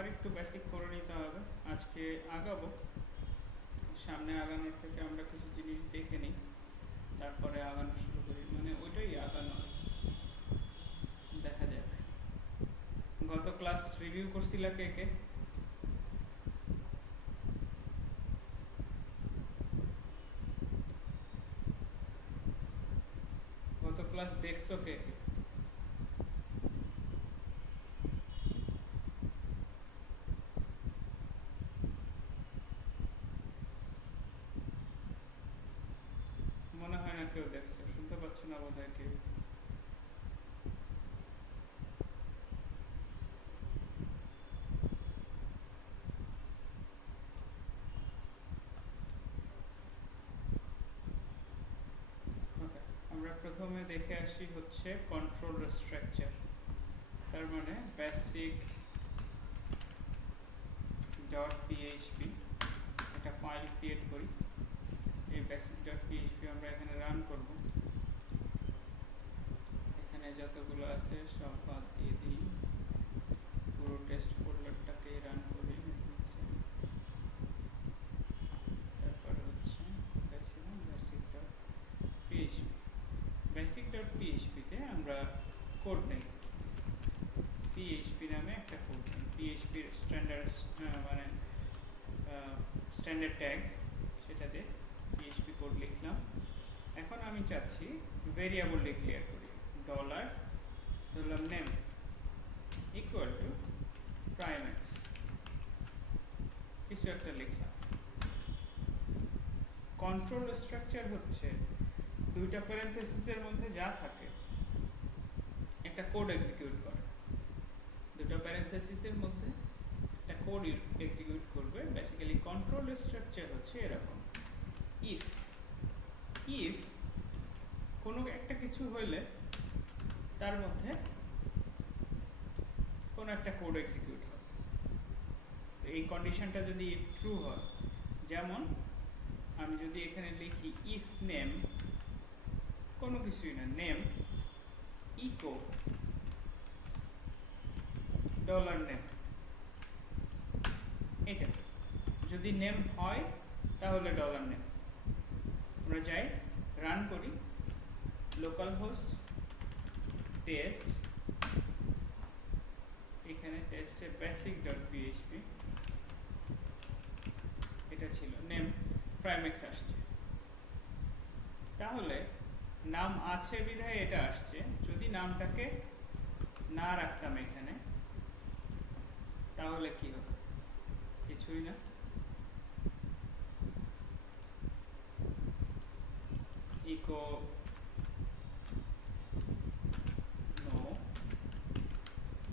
আবার একটু বেসিক করে নিতে হবে। আজকে আগাবো, সামনে আগানোর থেকে আমরা কিছু জিনিস দেখে নিই, তারপরে আগানো শুরু করি, মানে ওইটাই আগানো। দেখা যাক। গত ক্লাস রিভিউ করছিল কে কে? গত ক্লাস দেখছো কে কে? মনে হয় না কেউ দেখছো, শুনতে পাচ্ছ না বোধ হয় কেউ। আমরা প্রথমে দেখে আসি হচ্ছে কন্ট্রোল স্ট্রাকচার, তার মানে বেসিক ডট পিএইচপি একটা ফাইল ক্রিয়েট করি। এই বেসিক ডট পিএইচপি আমরা এখানে রান করব। এখানে যতগুলো আছে সব বাদ দিয়ে দিই, পুরো টেস্ট ফোল্ডারটাকে রান করি। তারপরে হচ্ছে basic dot PHP. Basic dot পিএইচপিতে আমরা কোড নেই, পিএইচপি নামে একটা কোড নেই। পিএইচপির স্ট্যান্ডার্ড মানে স্ট্যান্ডার্ড ট্যাগ, সেটাতে পিএইচপি কোড লিখলাম। এখন আমি চাচ্ছি ভেরিয়েবল ডিক্লেয়ার করি। ডলার ধরলাম নেম ইকুয়াল টু প্রাইমেক্স, কিছু একটা লিখলাম। কন্ট্রোল স্ট্রাকচার হচ্ছে দুইটা প্যারেনথেসিসের মধ্যে যা থাকে একটা কোড এক্সিকিউট করে। দুটো প্যারেনথেসিসের মধ্যে একটা কোড এক্সিকিউট করবে। বেসিক্যালি কন্ট্রোল স্ট্রাকচার হচ্ছে এরকম। ইফ ইফ কোনো একটা কিছু হইলে তার মধ্যে কোনো একটা কোড এক্সিকিউট হবে। তো এই কন্ডিশনটা যদি ট্রু হয়, যেমন আমি যদি এখানে লিখি ইফ নেম, কোনো কিছুই না, নেম ইকো ডলার নেম, এটা যদি নেম হয় তাহলে ডলার নেম। আমরা যাই রান করি, লোকাল হোস্ট টেস্ট, এখানে টেস্টে বেসিক ডট পিএইচপি, এটা ছিল নেম, প্রাইমেক্স আসছে। তাহলে নাম আছে বিধায় এটা আসছে। যদি নামটাকে না রাখতাম এখানে তাহলে কি হবে? কিছুই না। ইকো নো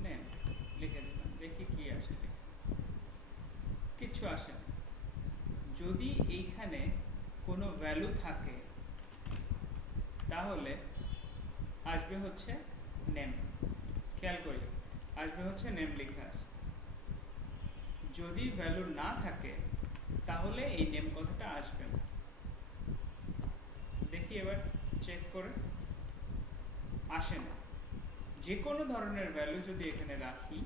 নেম লিখে দিলাম, দেখি কি আসে। কিচ্ছু আসে না। যদি এইখানে কোনো ভ্যালু থাকে তাহলে আসবে হচ্ছে নেম। খেয়াল করি, আসবে হচ্ছে নেম লেখা আছে। যদি ভ্যালু না থাকে তাহলে এই নেম কথাটা আসবে না। দেখি এবার চেক করে, আসে না। যে কোনো ধরনের ভ্যালু যদি এখানে রাখি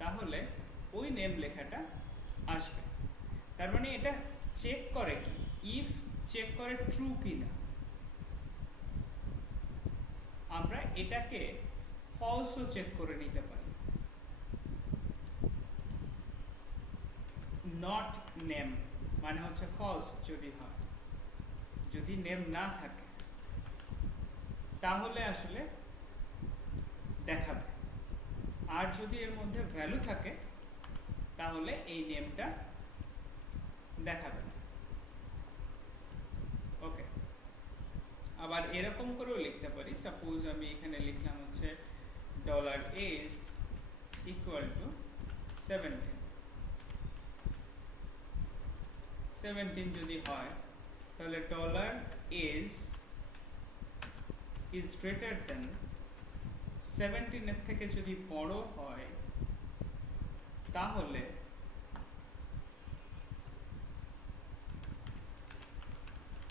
তাহলে ওই নেম লেখাটা আসবে। তার মানে এটা চেক করে কি? ইফ চেক করে ট্রু কিনা। আমরা এটাকে ফলসও চেক করে নিতে পারি। নট নেম মানে হচ্ছে ফলস যদি হয়, যদি নেম না থাকে তাহলে আসলে দেখাবে। আর যদি এর মধ্যে ভ্যালু থাকে তাহলে এই নেমটা দেখাবে না। ওকে, আবার এরকম করেও লিখতে পারি। সাপোজ আমি এখানে লিখলাম হচ্ছে ডলার এজ ইকুয়াল টু 17 যদি হয় তাহলে dollar age is greater than 17 এর থেকে যদি বড় হয় তাহলে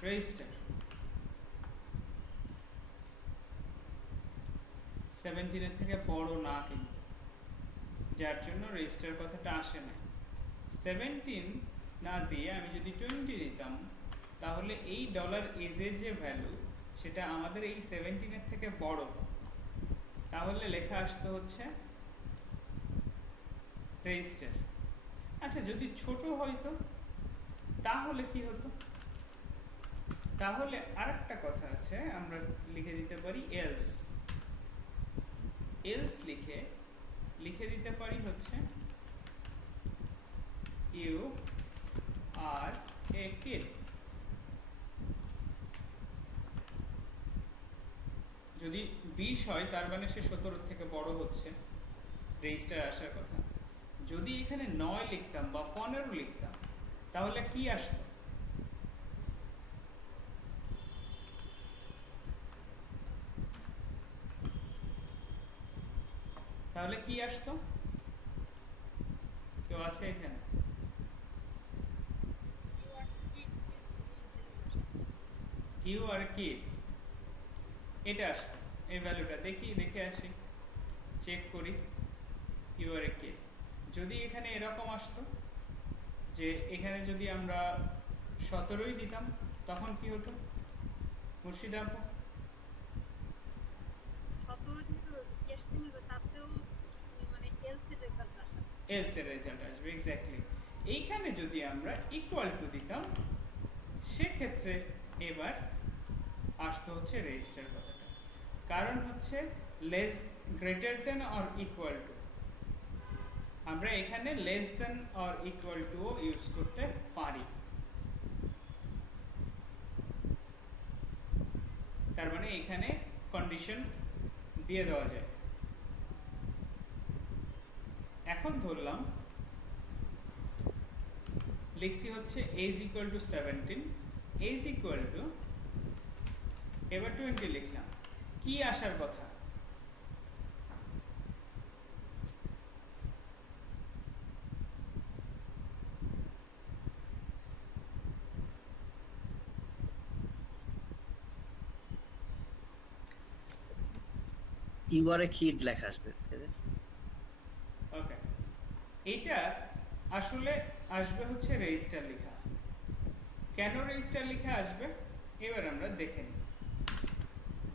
রেজিস্টার। 17 এর থেকে বড় না কিন্তু, যার জন্য রেজিস্টার কথাটা আসে না। 17 না দিয়ে আমি যদি 20 দিতাম, তাহলে এই ডলার এজের যে ভ্যালু সেটা আমাদের এই 17-এর থেকে বড়, তাহলে লেখা আসতো হচ্ছে রেজিস্টার। আচ্ছা, যদি ছোট হয়তো তাহলে কি হতো? তাহলে আরেকটা কথা আছে, আমরা লিখে দিতে পারি এলস। এলস লিখে দিতে পারি হচ্ছে ইউ আর এ কিড। যদি 20 হয় তার মানে সে 17 থেকে বড় হচ্ছে, রেজিস্টার আসার কথা। যদি এখানে 9 লিখতাম বা 15 লিখতাম, তাহলে কি আসতো? তাহলে কি আসতো? কেউ আছে এখানে? ইউ আর কি এটা আসতো, এই ভ্যালুটা দেখে আসি, চেক করি। ইউ আর কি যদি এখানে এরকম আসতো যে এখানে যদি আমরা 17ই দিতাম, তখন কি হতো মুর্শিদা আপু? এলস এর রেজাল্ট আসবে, এক্স্যাক্টলি। এইখানে যদি আমরা ইকুয়াল টু দিতাম, সেক্ষেত্রে এবার আসতো হচ্ছে রেজিস্টার কথাটা। কারণ হচ্ছে less greater than or equal to, আমরা এখানে less than or equal to use করতে পারি। তার মানে এখানে কন্ডিশন দিয়ে দেওয়া যায়। এখন ধরলাম লিখছি হচ্ছে age equal to 17, age equal to, এবার 20 লিখলাম। কি আসার কথা? ইউ আর এ কিড লেখা আসবে। ওকে, এটা আসলে আসবে হচ্ছে রেজিস্টার লেখা। কেন রেজিস্টার লেখা আসবে এবার আমরা দেখে নিই।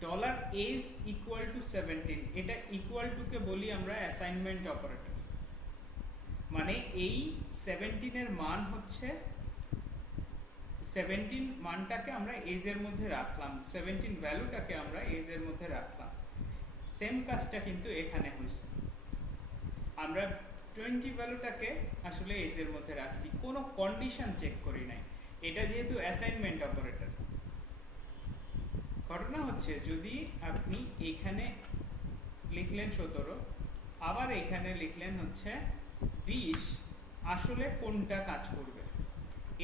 ডলার এজ ইকুয়াল টু 17, এটা ইকুয়াল টু কে বলি আমরা অ্যাসাইনমেন্ট অপারেটর। মানে এই 17 এর মান হচ্ছে 17 মানটাকে আমরা এজ এর মধ্যে রাখলাম, 17 ভ্যালুটাকে আমরা এজ এর মধ্যে রাখলাম। সেম কাজটা কিন্তু এখানে হয়েছে, আমরা 20 ভ্যালুটাকে আসলে এজ এর মধ্যে রাখছি, কোনো কন্ডিশন চেক করি নাই। এটা যেহেতু অ্যাসাইনমেন্ট অপারেটর, ঘটনা হচ্ছে যদি আপনি এখানে লিখলেন 17, আবার এখানে লিখলেন হচ্ছে 20, আসলে কোনটা কাজ করবে?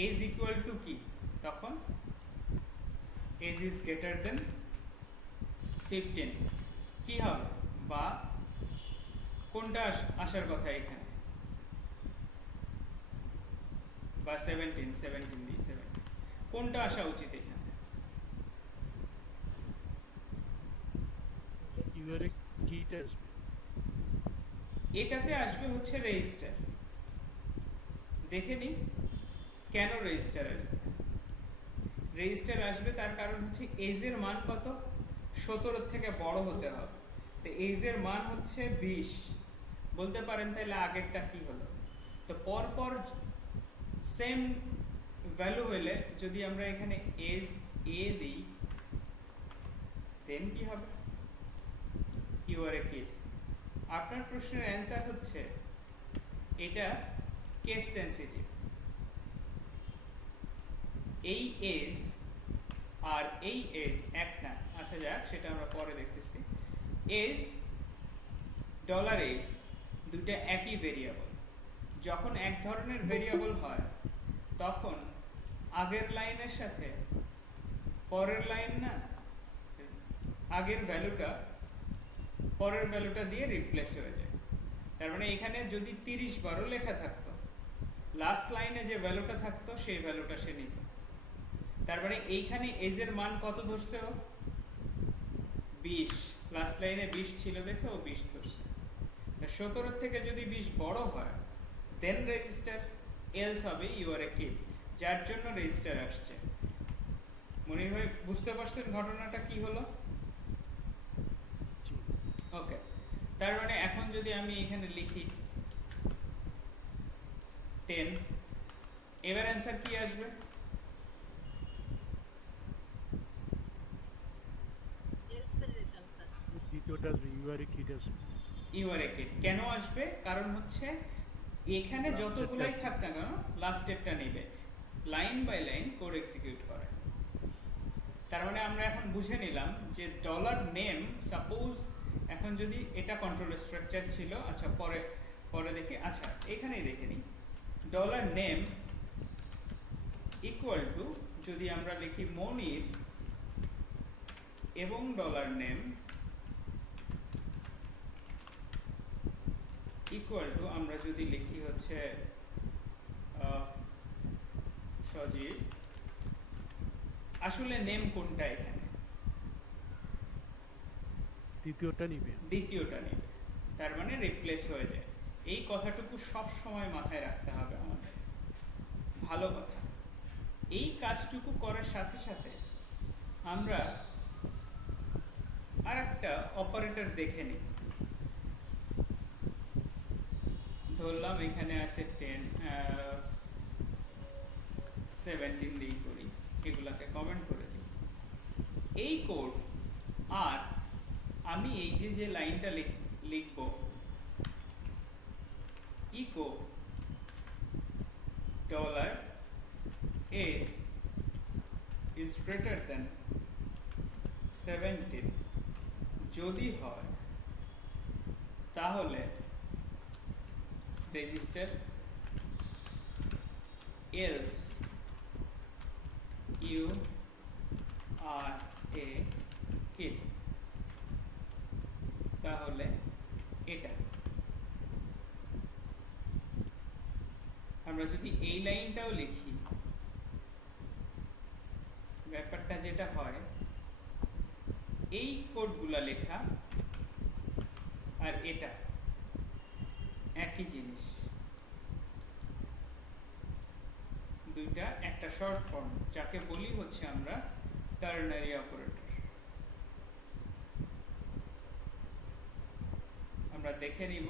এজ ইকুয়াল টু কি? তখন এজ ইজ গ্রেটার দেন 15 কি হবে? বা কোনটা আসার কথা এখানে? বা 17 দিই, 17 কোনটা আসা উচিত এখানে? এটাতে আসবে হচ্ছে রেজিস্টার। দেখে নিই কেন রেজিস্টার আসবে। রেজিস্টার আসবে তার কারণ হচ্ছে এজ এর মান কত? 17 থেকে বড় হতে হবে। তো এজ এর মান হচ্ছে 20। বলতে পারেন তাহলে আগেরটা কি হলো? তো পরপর সেম ভ্যালু হলে যদি আমরা এখানে এজ এ দিই, দেন কি হবে? You are a kid. আপনার প্রশ্নের অ্যান্সার হচ্ছে এটা কেস সেন্সিটিভ। এই এজ আর এই এজ এক না। আচ্ছা যাক, সেটা আমরা পরে দেখতেছি। এজ, ডলার এজ দুটো একই ভেরিয়েবল। যখন এক ধরনের ভেরিয়েবল হয় তখন আগের লাইনের সাথে পরের লাইন না, আগের ভ্যালুটা পরের ভ্যালুটা দিয়ে রিপ্লেস হয়ে যায়। তার মানে এখানে যদি 30 লেখা থাকতো, লাস্ট লাইনে যে ভ্যালুটা থাকতো সেই ভ্যালুটা সে নিত। তার মানে এইখানে এজ এর মান কত ধরছে ও? 20। লাস্ট লাইনে 20 ছিল দেখে ও 20 ধরছে। 17 থেকে যদি 20 বড় হয় দেন রেজিস্টার, এলস হবে ইউ আর এ কিড, যার জন্য রেজিস্টার আসছে। মনির ভাই বুঝতে পারছেন ঘটনাটা কি হলো? ওকে, তার মানে এখন যদি আমি এখানে লিখি 10, এবার অ্যান্সার কি আসবে? ইউ আর এ কিড কেন আসবে? কারণ হচ্ছে এখানে যতগুলাই থাক না কেন লাস্টেরটা নেবে, line by line code execute করে। তার মানে আমরা এখন বুঝে নিলাম যে ডলার নেম, সাপোজ এখন যদি এটা কন্ট্রোল স্ট্রাকচার ছিল, আচ্ছা পরে পরে দেখি, আচ্ছা এখানেই দেখে নিই, ডলার নেম ইকুয়াল টু যদি আমরা লিখি মনির এবং ডলার নেম ইকুয়াল টু আমরা যদি লিখি হচ্ছে সজীব, আসলে নেম কোনটা এখানে? দ্বিতীয়টা নিবে। দ্বিতীয়টা নিবে, তার মানে রিপ্লেস হয়ে যায়। এই কথাটুকু সব সময় মাথায় রাখতে হবে আমাদের, ভালো কথা। এই কাজটুকু করার সাথে সাথে আমরা আর একটা অপারেটর দেখে নিই। ধরলাম এখানে আছে 10, 17 দিয়ে করি, এগুলাকে কমেন্ট করে দিই। এই কোড আর আমি এই যে লাইনটা লিখব echo dollar S is greater than 17 যদি হয় তাহলে register else you are a kid, তাহলে এটা আমরা যদি এই লাইনটাও লিখি, ব্যাপারটা যেটা হয় এই কোডগুলা লেখা আর এটা একই জিনিস, দুইটা একটা শর্ট ফর্ম, যাকে বলি হচ্ছে আমরা টার্নারি অপারেটর। আমরা দেখে নিব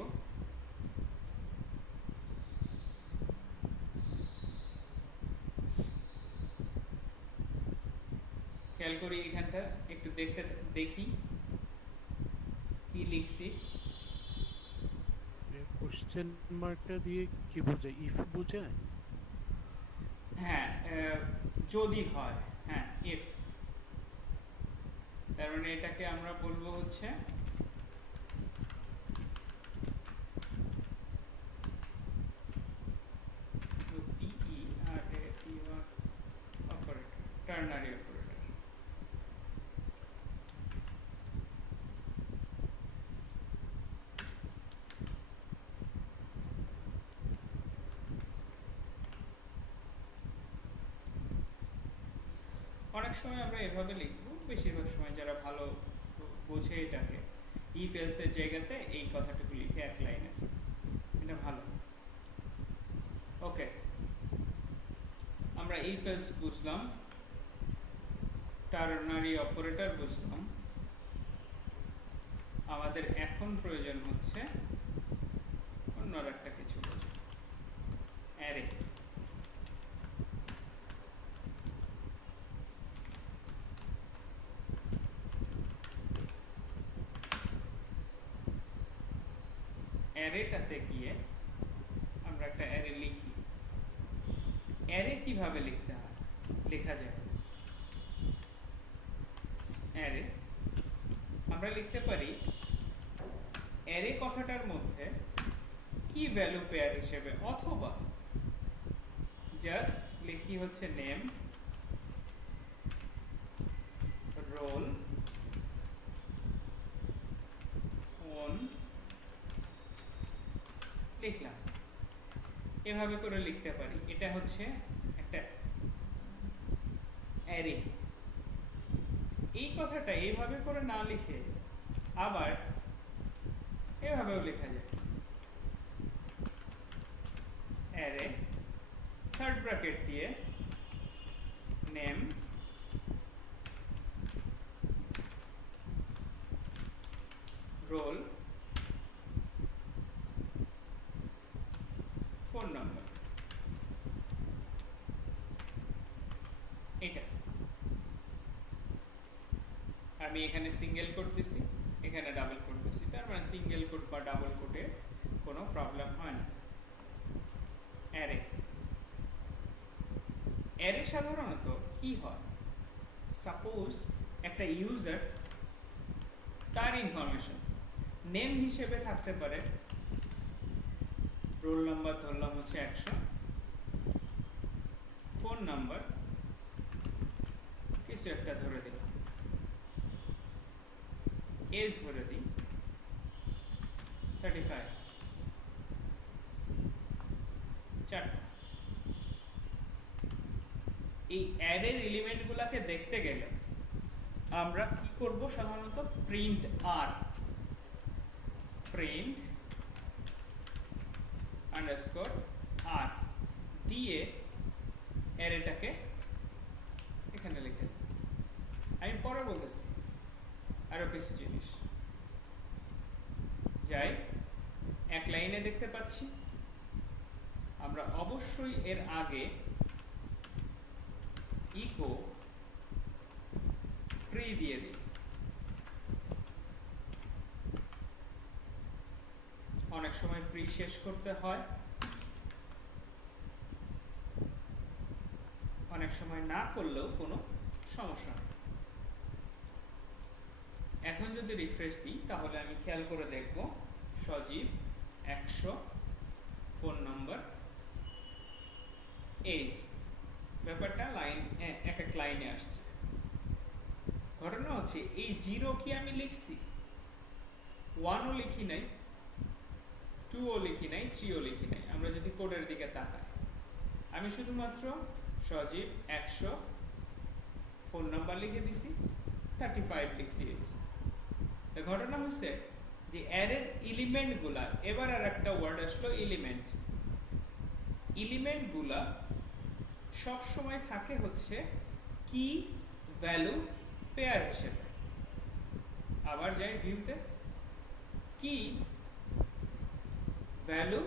খেয়াল করি এখানটা একটু দেখি কি লিখছি। কোশ্চেন মার্কটা দিয়ে কি বোঝায়? ইফ বোঝায়? হ্যাঁ, যদি হয়, হ্যাঁ ইফ, তার মানে এটাকে আমরা বলবো হচ্ছে অপারেটর, টার্নারি অপারেটর। অনেক সময় আমরা এভাবে লিখবো, বেশিরভাগ সময় যারা ভালো বোঝে এটাকে ইফ এলস এর জায়গাতে এই কথাটুকু লিখে এক লাইনে, এটা ভালো। ওকে, আমরা ইফ এলস বুঝলাম, টার্নারি অপারেটর বুঝলাম, আমাদের এখন প্রয়োজন হচ্ছে অন্য একটা কিছু, অ্যারে। অ্যারেটাতে গিয়ে আমরা একটা অ্যারে লিখি। অ্যারে কিভাবে লেখা যায়? অ্যারে আমরা লিখতে পারি অ্যারে কথাটার মধ্যে কি ভ্যালু পেয়ার হিসেবে, অথবা জাস্ট লিখি হচ্ছে নেম, রোল, ফোন, লিখলাম। এভাবে করে লিখতে পারি, এটা হচ্ছে একটা অ্যারে। এই কথাটা এইভাবে করে না লিখে আবার এভাবেও লেখা যায়। এখানে সিঙ্গেল কোট দিছি, এখানে ডাবল কোট দিছি, তার মানে সিঙ্গেল কোট বা ডাবল কোটে কোনো প্রবলেম হয় না। অ্যারে অ্যারে সাধারণত কি হয়, সাপোজ একটা ইউজার তার ইনফরমেশন নেম হিসেবে থাকতে পারে, রোল নাম্বার ধরলাম হচ্ছে 100, ফোন নাম্বার কিছু একটা ধরে দিলাম, এজ ধরে দিই 35, চারটা। এই অ্যারের এলিমেন্টগুলোকে দেখতে গেলে আমরা কি করব, সাধারণত প্রিন্ট আর, প্রিন্ট আন্ডারস্কোর আর দিয়ে অ্যারেটাকে এখানে লিখে দিই। আমি পরে বলতেছি আরো কিছু জিনিস। যাই, এক লাইনে দেখতে পাচ্ছি, আমরা অবশ্যই এর আগে ইকো প্রি দিয়ে দিই। অনেক সময় প্রি শেষ করতে হয়, অনেক সময় না করলেও কোনো সমস্যা নেই। এখন যদি রিফ্রেশ দিই তাহলে আমি খেয়াল করে দেখব সজীব 100, ফোন নাম্বার, এজ, ব্যাপারটা লাইন এক এক লাইনে আসছে। ঘটনা হচ্ছে এই 0 কি আমি লিখছি, 1ও লিখি নাই, 2ও লিখি নাই, 3ও লিখি নাই। আমরা যদি কোডের দিকে তাকাই, আমি শুধুমাত্র সজীব 100, ফোন নাম্বার লিখে দিছি, 35 লিখছি। ঘটনা হচ্ছে যে অ্যারের এলিমেন্টগুলা, এবার আর একটা ওয়ার্ড আসলো এলিমেন্ট। এলিমেন্টগুলা সব সময় থাকে হচ্ছে কি ভ্যালু পেয়ার হিসেবে। আবার যাই ভিউতে, কি ভ্যালু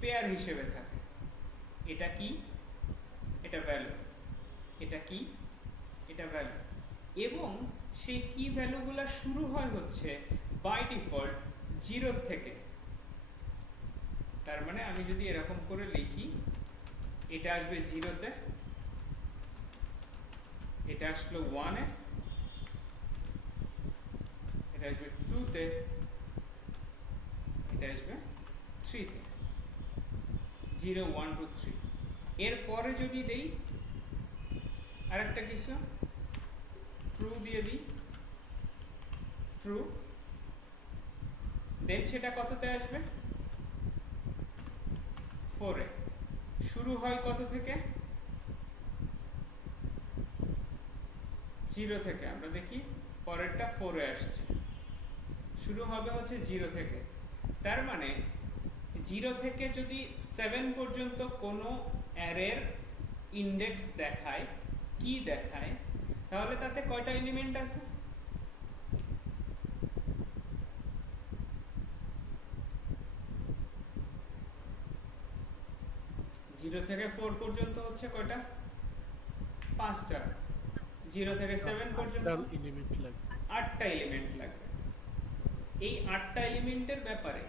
পেয়ার হিসেবে থাকে। এটা কি, এটা ভ্যালু, এটা কি, এটা ভ্যালু। এবং সেই কি ভ্যালুগুলা শুরু হয় হচ্ছে বাই ডিফল্ট 0 থেকে। তার মানে আমি যদি এরকম করে লিখি, এটা আসবে 0-তে, এটা আসলো 1-এ, এটা আসবে 2-তে, এটা আসবে 3-তে। 0 1 2 3। এরপরে যদি দেই আরেকটা কিছু, ট্রু দিয়ে দিই, ট্রু, দেন সেটা কততে আসবে, 4-এ। শুরু হয় কত থেকে, 0 থেকে। আমরা দেখি পরেরটা 4-এ আসছে, শুরু হবে হচ্ছে 0 থেকে। তার মানে 0 থেকে যদি 7 পর্যন্ত কোনো অ্যারের ইন্ডেক্স দেখায়, কি দেখায়, তাহলে তাতে কয়টা এলিমেন্ট আছে, 0 থেকে 4 পর্যন্ত হচ্ছে কয়টা, 5টা। 0 থেকে 7 পর্যন্ত এলিমেন্ট লাগবে, 8টা এলিমেন্ট লাগবে। এই 8টা এলিমেন্টের ব্যাপারে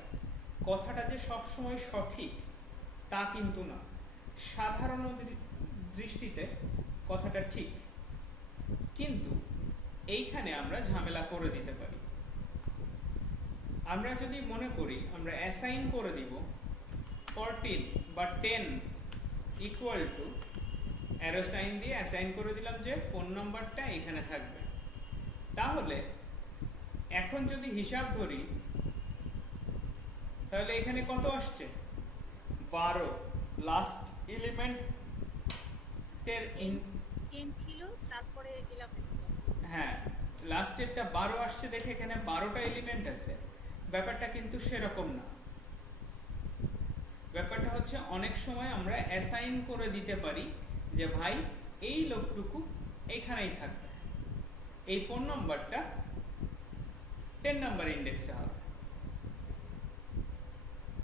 কথাটা যে সব সময় সঠিক তা কিন্তু না। সাধারণ দৃষ্টিতে কথাটা ঠিক, কিন্তু এইখানে আমরা ঝামেলা করে দিতে পারি। আমরা যদি মনে করি আমরা অ্যাসাইন করে দিব 14 বা 10 ইকুয়াল টু, অ্যারো সাইন দিয়ে অ্যাসাইন করে দিলাম যে ফোন নাম্বারটা এখানে থাকবে, তাহলে এখন যদি হিসাব ধরি তাহলে এখানে কত আসছে, 12। লাস্ট এলিমেন্টের ছিল, তারপরে 11। হ্যাঁ, লাস্টেরটা 12 আসছে দেখে এখানে 12টা এলিমেন্ট আছে। ব্যাপারটা কিন্তু সেরকম না। ব্যাপারটা হচ্ছে অনেক সময় আমরা অ্যাসাইন করে দিতে পারি যে ভাই এই লোকটুকু এইখানেই থাকবে, এই ফোন নাম্বারটা 10 নাম্বার ইন্ডেক্সে হবে।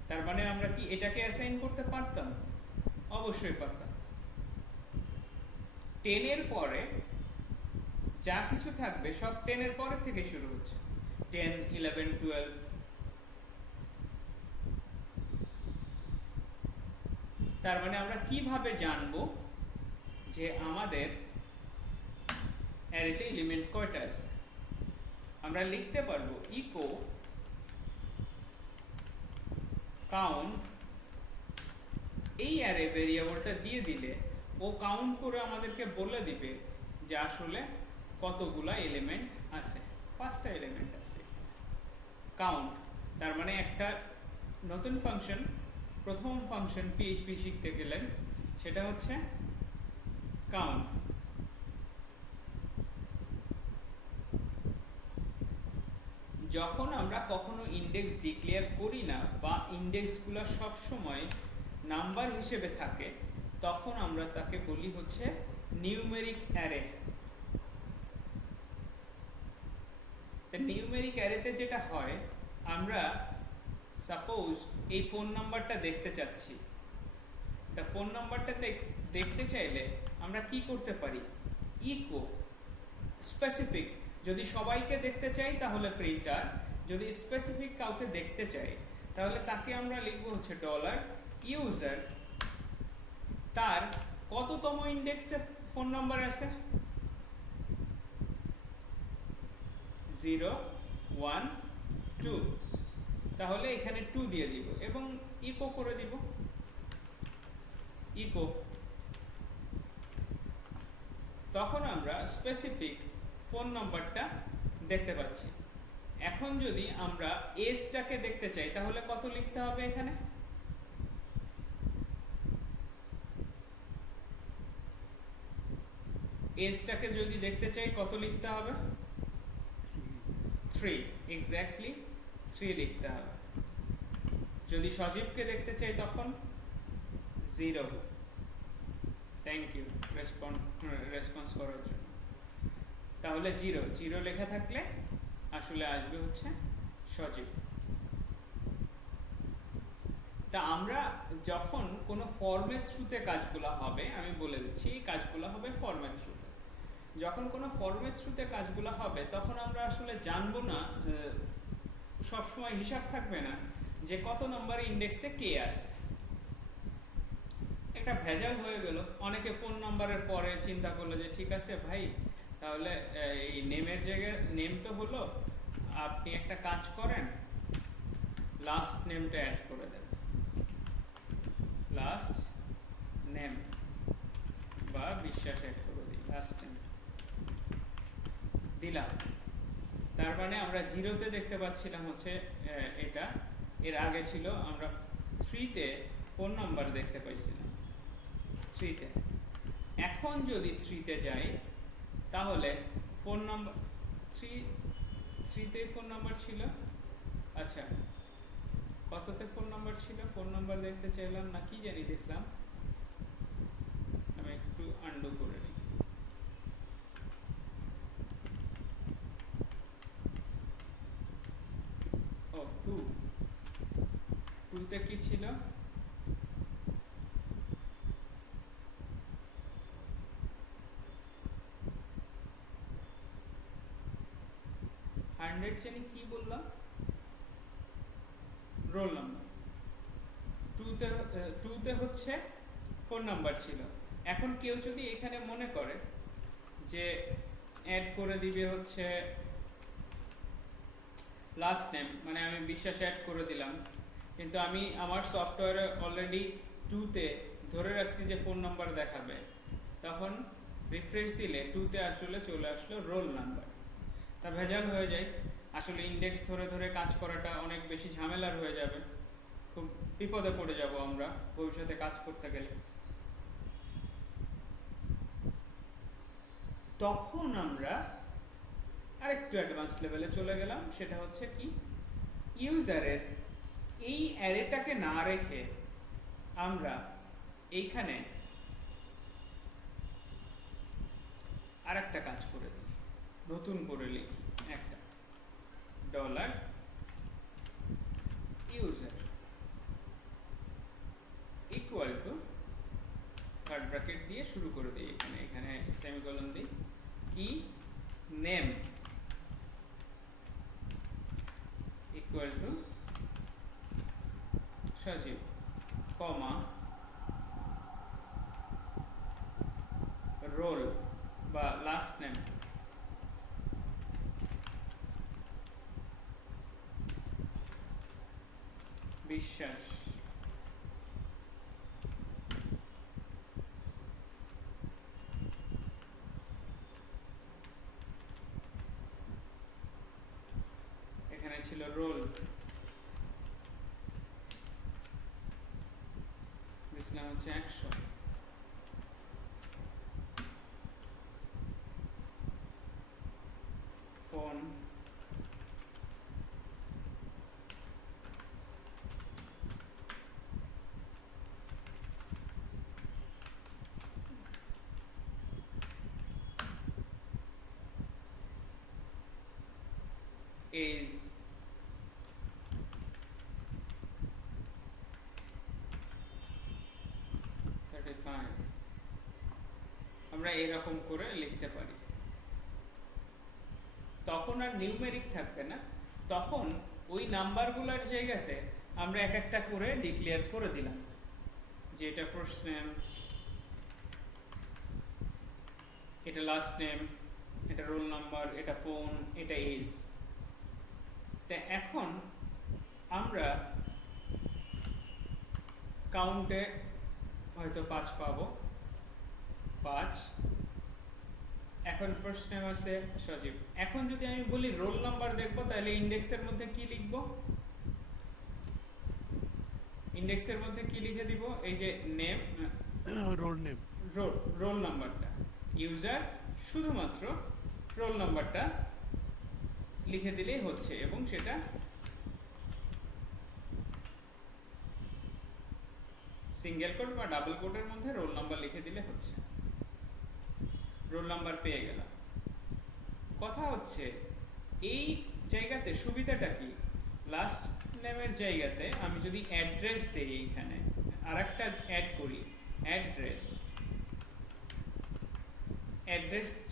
তার মানে আমরা কি এটাকে অ্যাসাইন করতে পারতাম? অবশ্যই পারতাম। 10 এর পরে যা কিছু থাকবে সব 10 এর পরে থেকে শুরু হচ্ছে, 10, 11, 12। তার মানে আমরা কিভাবে জানবো যে আমাদের অ্যারেতে এলিমেন্ট কয়টা আছে? আমরা লিখতে পারবো ইকো কাউন্ট, এই অ্যারে ভেরিয়েবলটা দিয়ে দিলে ও কাউন্ট করে আমাদেরকে বলে দিবে যে আসলে কতগুলা এলিমেন্ট আছে। 5টা এলিমেন্ট আছে। কাউন্ট তার মানে একটা নতুন ফাংশন, প্রথম ফাংশন PHP শিখতে গেলেন সেটা হচ্ছে কাউন্ট। যখন আমরা কখনো ইন্ডেক্স ডিক্লেয়ার করি না বা ইন্ডেক্সগুলো সব সময় নাম্বার হিসেবে থাকে, তখন আমরা তাকে বলি হচ্ছে নিউমেরিক অ্যারে। তো নিউমেরিক অ্যারেতে যেটা হয়, আমরা সাপোজ এই ফোন নাম্বারটা দেখতে চাচ্ছি, তা ফোন নাম্বারটা দেখতে চাইলে আমরা কি করতে পারি, ইকো স্পেসিফিক। যদি সবাইকে দেখতে চাই তাহলে প্রিন্টার, যদি স্পেসিফিক কাউকে দেখতে চাই তাহলে তাকে আমরা লিখবো হচ্ছে ডলার ইউজার, তার কততম ইন্ডেক্সে ফোন নাম্বার আছে, 0, 1, 2, তাহলে এখানে 2 দিয়ে দিব এবং ইকো করে দিব ইকো। তখন আমরা স্পেসিফিক ফোন নাম্বারটা দেখতে পাচ্ছি। এখন যদি আমরা এজটাকে দেখতে চাই তাহলে কত লিখতে হবে এখানে, এজটাকে যদি দেখতে চাই কত লিখতে হবে, 3, এক্স্যাক্টলি 3 লিখতে হবে। যদি সজীবকে দেখতে চাই তখন 0। থ্যাংক ইউ রেসপন্স করার জন্য। তাহলে 0 লেখা থাকলে আসলে আসবে হচ্ছে সজীব। তা আমরা যখন কোনো ফর্মের থ্রুতে কাজগুলো হবে, আমি বলে দিচ্ছি এই কাজগুলো হবে ফর্মের থ্রুতে। যখন কোনো ফর্মের থ্রুতে কাজগুলো হবে তখন আমরা আসলে জানবো না, সবসময় হিসাব থাকবে না যে কত নম্বর ইন্ডেক্সে কে আছে। একটা ভেজাল হয়ে গেল। অনেকে ফোন নাম্বারের পরে চিন্তা করলো যে ঠিক আছে ভাই, তাহলে এই নেমের জায়গায় নেম তো হলো, আপনি একটা কাজ করেন, লাস্ট নেমটা অ্যাড করে দেন, লাস্ট নেম বা বিশ্বাস অ্যাড করে দিই, লাস্ট নেম দিলাম। তার মানে আমরা 0-তে দেখতে পাচ্ছিলাম হচ্ছে এটা, এর আগে ছিল আমরা 3-তে ফোন নাম্বার দেখতে পাইছিলাম, 3-তে। এখন যদি 3-তে যাই তাহলে ফোন নাম্বার 3-তে ফোন নাম্বার ছিল, আচ্ছা কততে ফোন নাম্বার ছিল, ফোন নাম্বার দেখতে চাইলাম না কি জানি দেখলাম, আমি একটু আন্ডু করে নিই। ও 2-তে কি ছিল, জানি কি বললাম, রোল নাম্বার। 2-তে হচ্ছে ফোন নাম্বার ছিল। এখন কেউ যদি এখানে মনে করে যে অ্যাড করে দিবে হচ্ছে লাস্ট নেম, মানে আমি বিশ্বাস অ্যাড করে দিলাম, কিন্তু আমি আমার সফটওয়্যারে অলরেডি 2-তে ধরে রাখছি যে ফোন নাম্বার দেখাবে, তখন রিফ্রেশ দিলে 2-তে আসলে চলে আসলো রোল নাম্বার। তা ভেজাল হয়ে যায়, আসলে ইন্ডেক্স ধরে ধরে কাজ করাটা অনেক বেশি ঝামেলার হয়ে যাবে, খুব বিপদে পড়ে যাব আমরা ভবিষ্যতে কাজ করতে গেলে। তখন আমরা আরেকটু অ্যাডভান্স লেভেলে চলে গেলাম, সেটা হচ্ছে কি, ইউজারের এই অ্যারেটাকে না রেখে আমরা এইখানে আরেকটা কাজ করে দিই, নতুন করে লিখি একটা dollar user equal to third bracket দিয়ে শুরু করে দিই, এখানে সেমিকোলন দিই, কি name equal to Sajib comma roll বা লাস্ট নেম বিশ্বাস। এখানে ছিল রোল, দিয়েছিলাম হচ্ছে 100। ফোন is আমরা এরকম করে লিখতে পারি। তখন আর নিউমেরিক থাকবে না, তখন ওই নাম্বারগুলোর জায়গাতে আমরা এক একটা করে ডিক্লেয়ার করে দিলাম যে এটা ফার্স্ট নেম, এটা লাস্ট নেম, এটা রোল নাম্বার, এটা ফোন, এটা এজ। তা এখন আমরা কাউন্টে হয়তো 5 পাবো, 5। এখন ফার্স্ট নেম আছে সজীব। এখন যদি আমি বলি রোল নাম্বার দেখবো, তাহলে ইন্ডেক্সের মধ্যে কি লিখবো? ইন্ডেক্সের মধ্যে কি লিখে দিব? এই যে নেম, রোল নেম, রোল নাম্বারটা, ইউজার শুধুমাত্র রোল নাম্বারটা লিখে দিলেই হচ্ছে, এবং সেটা সিঙ্গেল কোট বা ডাবল কোটের মধ্যে রোল নাম্বার লিখে দিলে হচ্ছে। রোল নাম্বার পেয়ে গেলাম। কথা হচ্ছে এই জায়গাতে সুবিধাটা কি? লাস্ট নেমের জায়গাতে আমি যদি অ্যাড্রেস দেই, এখানে আরেকটা অ্যাড করি, অ্যাড্রেস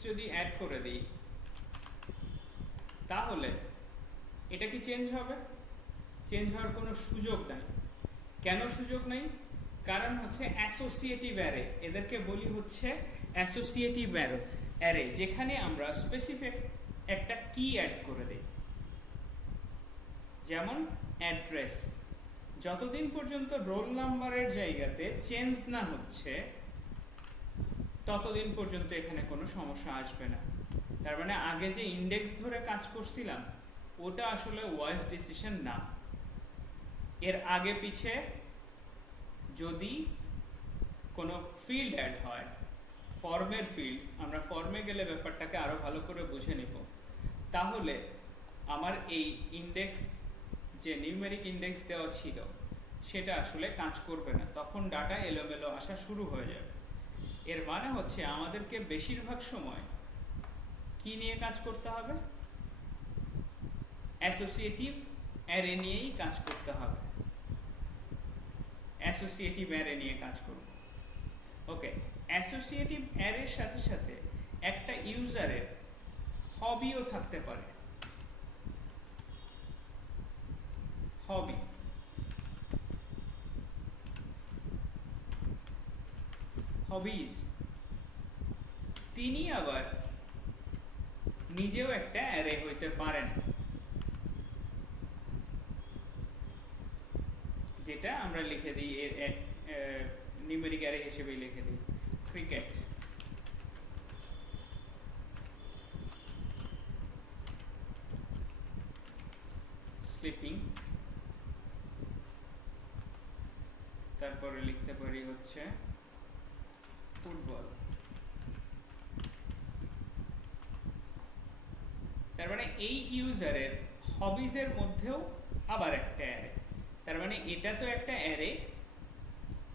যদি অ্যাড করে দিই, তাহলে এটা কি চেঞ্জ হবে? চেঞ্জ হওয়ার কোনো সুযোগ নাই। কেন সুযোগ নাই? কারণ হচ্ছে অ্যাসোসিয়েটিভ অ্যারে, এদেরকে বলি হচ্ছে অ্যাসোসিয়েটিভ অ্যারে, যেখানে আমরা স্পেসিফিক একটা কি অ্যাড করে দিই। যেমন অ্যাড্রেস, যতদিন পর্যন্ত রোল নাম্বারের জায়গাতে চেঞ্জ না হচ্ছে ততদিন পর্যন্ত এখানে কোনো সমস্যা আসবে না। তার মানে আগে যে ইন্ডেক্স ধরে কাজ করছিলাম ওটা আসলে ওয়াইজ ডিসিশন না। এর আগে পিছে যদি কোনো ফিল্ড অ্যাড হয়, ফর্মের ফিল্ড, আমরা ফর্মে গেলে ব্যাপারটাকে আরো ভালো করে বুঝে নিব, তাহলে আমার এই ইন্ডেক্স যে নিউমেরিক ইন্ডেক্স দেওয়া ছিল সেটা আসলে কাজ করবে না, তখন ডাটা এলোমেলো আসা শুরু হয়ে যাবে। এর মানে হচ্ছে আমাদেরকে বেশিরভাগ সময় কি নিয়ে কাজ করতে হবে? অ্যাসোসিয়েটিভ অ্যারে নিয়েই কাজ করতে হবে। অ্যাসোসিয়েটিভ অ্যারে নিয়ে কাজ করব। ওকে, অ্যাসোসিয়েটিভ অ্যারের সাথে সাথে একটা ইউজারের হবিও থাকতে পারে। হবি, হবিজ, তিনি আবার নিজেও একটা অ্যারে হইতে পারেন, যেটা আমরা লিখে দিই নিউমেরিক অ্যারে হিসেবে লিখে দিই। ক্রিকেট, স্লিপিং, তারপরে লিখতে পারি হচ্ছে ফুটবল। তার মানে এই ইউজারের হবিজের মধ্যেও আবার একটা অ্যারে। তার মানে এটা তো একটা অ্যারে,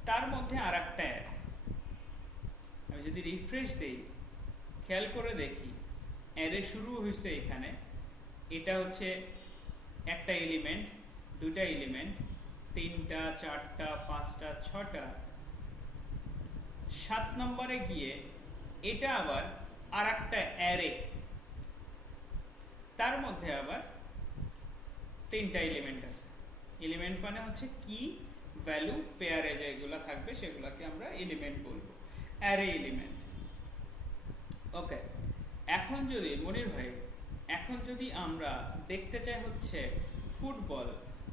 তার মধ্যে আর একটা অ্যারে। আমি যদি রিফ্রেশ দিই, খেয়াল করে দেখি অ্যারে শুরু হয়েছে এখানে, এটা হচ্ছে একটা এলিমেন্ট, দুটা এলিমেন্ট, 3টা 4টা 5টা 6টা, 7 নম্বরে গিয়ে এটা আবার আর একটা অ্যারে, তার মধ্যে আবার তিনটা এলিমেন্ট আছে। এলিমেন্ট মানে হচ্ছে কি, ভ্যালু, পেয়ারে যেগুলো থাকবে সেগুলোকে আমরা এলিমেন্ট বলবো, অ্যারে এলিমেন্ট। ওকে, এখন যদি মনির ভাই, এখন যদি আমরা দেখতে চাই হচ্ছে ফুটবল,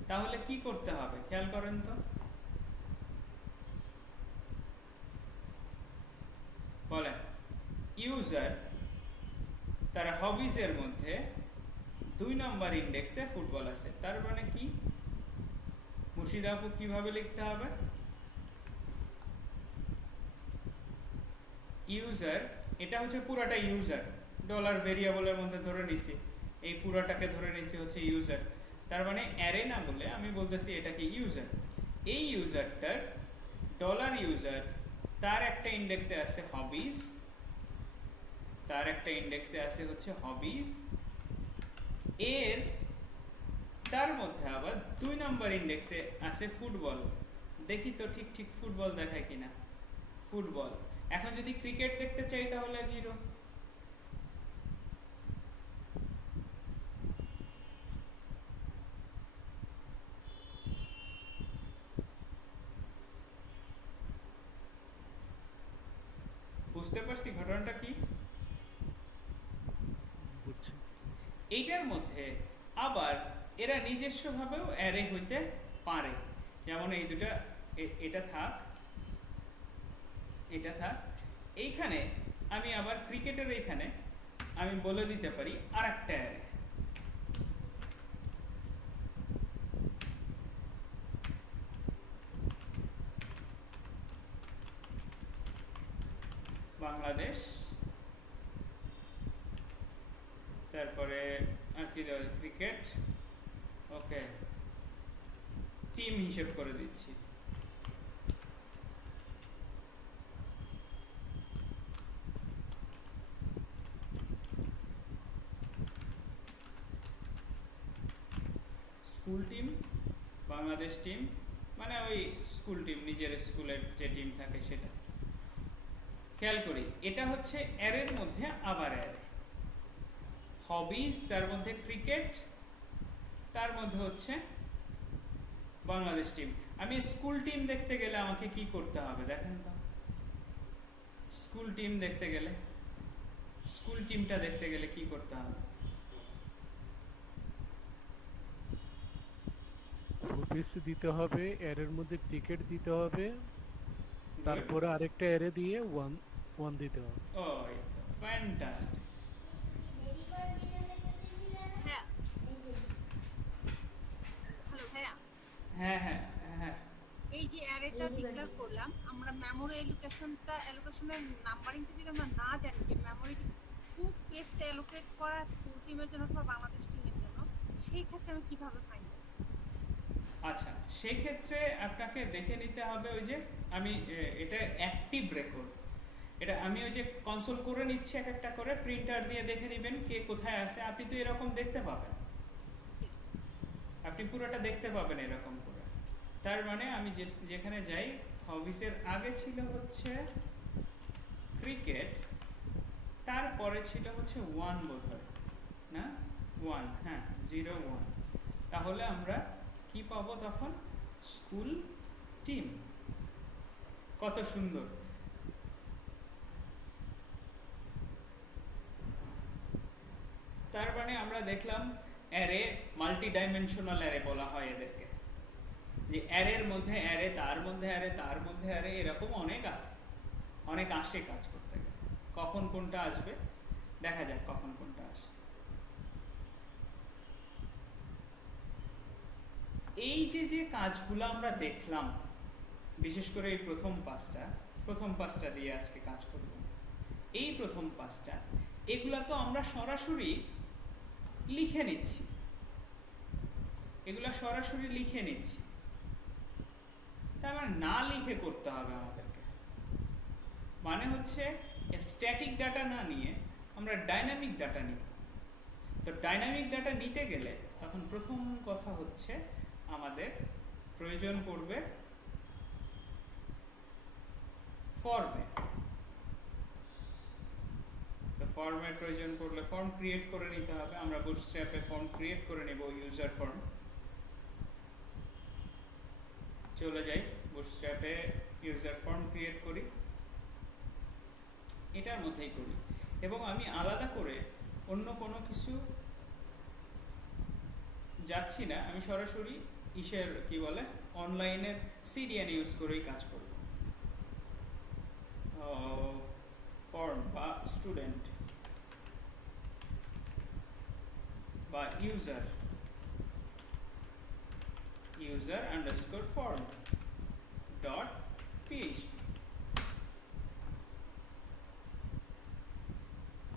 তাহলে কি করতে হবে খেয়াল করেন তো, বলেন। ইউজার তার হবিজের মধ্যে 2 নম্বর ইন্ডেক্সে ফুটবল আছে, তার মানে কি মুর্শিদ আপু কিভাবে লিখতে হবে? ইউজার, এটা হচ্ছে পুরাটা ইউজার, ডলার ভেরিয়েবলের মধ্যে ধরে নিছি, এই পুরাটাকে ধরে নিছি হচ্ছে ইউজার, তার মানে অ্যারে না বলে আমি বলতেছি এটাকে ইউজার। এই ইউজারটার ডলার ইউজার, তার একটা ইন্ডেক্সে আছে হবিজ, তার একটা ইন্ডেক্সে আছে হচ্ছে হবিজ, এর তার মধ্যে আবার 2 নম্বর ইন্ডেক্সে আছে ফুটবল। দেখি তো ঠিক ঠিক ফুটবল দেখায় কিনা, ফুটবল। এখন যদি ক্রিকেট দেখতে চাই তাহলে 0। বুঝতে পারছি ঘটনাটা কি? বুঝছি। এইটার মধ্যে আবার এরা নিজস্বভাবেও অ্যারে হইতে পারে, যেমন এই দুটা, এটা থাক, এটা থাক। এইখানে আমি আবার ক্রিকেটের এইখানে আমি বলে দিতে পারি আরেকটা অ্যারে, বাংলাদেশ, তারপরে আর কি দেওয়া, ক্রিকেট। ওকে, টিম হিসেব করে দিচ্ছি। স্কুল টিম, বাংলাদেশ টিম, মানে ওই স্কুল টিম, নিজের স্কুলের যে টিম থাকে সেটা। খেয়াল করি এটা হচ্ছে অ্যারের মধ্যে আবার অ্যারে, হবিজ, তার মধ্যে ক্রিকেট, তার মধ্যে হচ্ছে বাংলাদেশ টিম। আমি স্কুল টিম দেখতে গেলে আমাকে কি করতে হবে দেখেন তো, স্কুল টিম দেখতে গেলে, স্কুল টিমটা দেখতে গেলে কি করতে হবে? হবিস দিতে হবে, এর মধ্যে ক্রিকেট দিতে হবে, তারপরে আরেকটা এরে দিয়ে 1 দিতে হবে। ও, ফ্যান্টাস্টিক। হ্যাঁ, হ্যালো ভাইয়া, হ্যাঁ হ্যাঁ হ্যাঁ, এই যে অ্যারেটা ডিক্লেয়ার করলাম, আমরা মেমোরি অ্যালোকেশনের নাম্বারিংটা যদি আমরা না জানি যে মেমোরি কোন স্পেসটা অ্যালোকেট করা স্কুল টিমের জন্য অথবা বাংলাদেশ টিমের জন্য, সেই ক্ষেত্রে আমি কিভাবে ফাইন্ড করব? আচ্ছা, সেক্ষেত্রে আপনাকে দেখে নিতে হবে ওই যে আমি এটা অ্যাক্টিভ রেকর্ড, এটা আমি ওই যে কনসোল করে নিচ্ছি এক একটা করে, প্রিন্টার দিয়ে দেখে নেবেন কে কোথায় আছে। আপনি তো এরকম দেখতে পাবেন, আপনি পুরোটা দেখতে পাবেন এরকম করে। তার মানে আমি যেখানে যাই, হবিসের আগে ছিল হচ্ছে ক্রিকেট, তারপরে ছিল হচ্ছে 1 বোধহয়, না 1, হ্যাঁ 0 1, তাহলে আমরা কি পাবো তখন? School team. কত সুন্দর। তার মানে আমরা দেখলাম অ্যারে, মাল্টি ডাইমেনশনাল অ্যারে বলা হয় এদেরকে, যে অ্যারের মধ্যে অ্যারে, তার মধ্যে অ্যারে, তার মধ্যে অ্যারে, এরকম অনেক আছে, অনেক আসে কাজ করতে গেলে। কখন কোনটা আসবে দেখা যাক, কখন কোনটা আসে। এই যে যে কাজগুলো আমরা দেখলাম, বিশেষ করে এই প্রথম পাঁচটা দিয়ে আজকে কাজ করব। এই প্রথম পাঁচটা, এগুলা তো আমরা সরাসরি লিখে নিচ্ছি, এগুলা সরাসরি লিখে নিচ্ছি, তার মানে না লিখে করতে হবে আমাদেরকে। মানে হচ্ছে স্ট্যাটিক ডাটা না নিয়ে আমরা ডাইনামিক ডাটা নিব। তো ডাইনামিক ডাটা নিতে গেলে তখন প্রথম কথা হচ্ছে আমাদের প্রয়োজন পড়বে ফরম্যাট। তো ফর্মের প্রয়োজন পড়লে ফর্ম ক্রিয়েট করে নিতে হবে। আমরা বুটস্ট্র্যাপে ফর্ম ক্রিয়েট করে নেব, ইউজার ফর্ম। চলে যাই বুটস্ট্র্যাপে, ইউজার ফর্ম ক্রিয়েট করি, এটার মধ্যেই করি। এবং আমি আলাদা করে অন্য কোনো কিছু যাচ্ছি না, আমি সরাসরি ইসের কি বলে অনলাইনের সিডিএন ইউজ করেই কাজ করব। ফর্ম বা স্টুডেন্ট বা user underscore form dot PHP,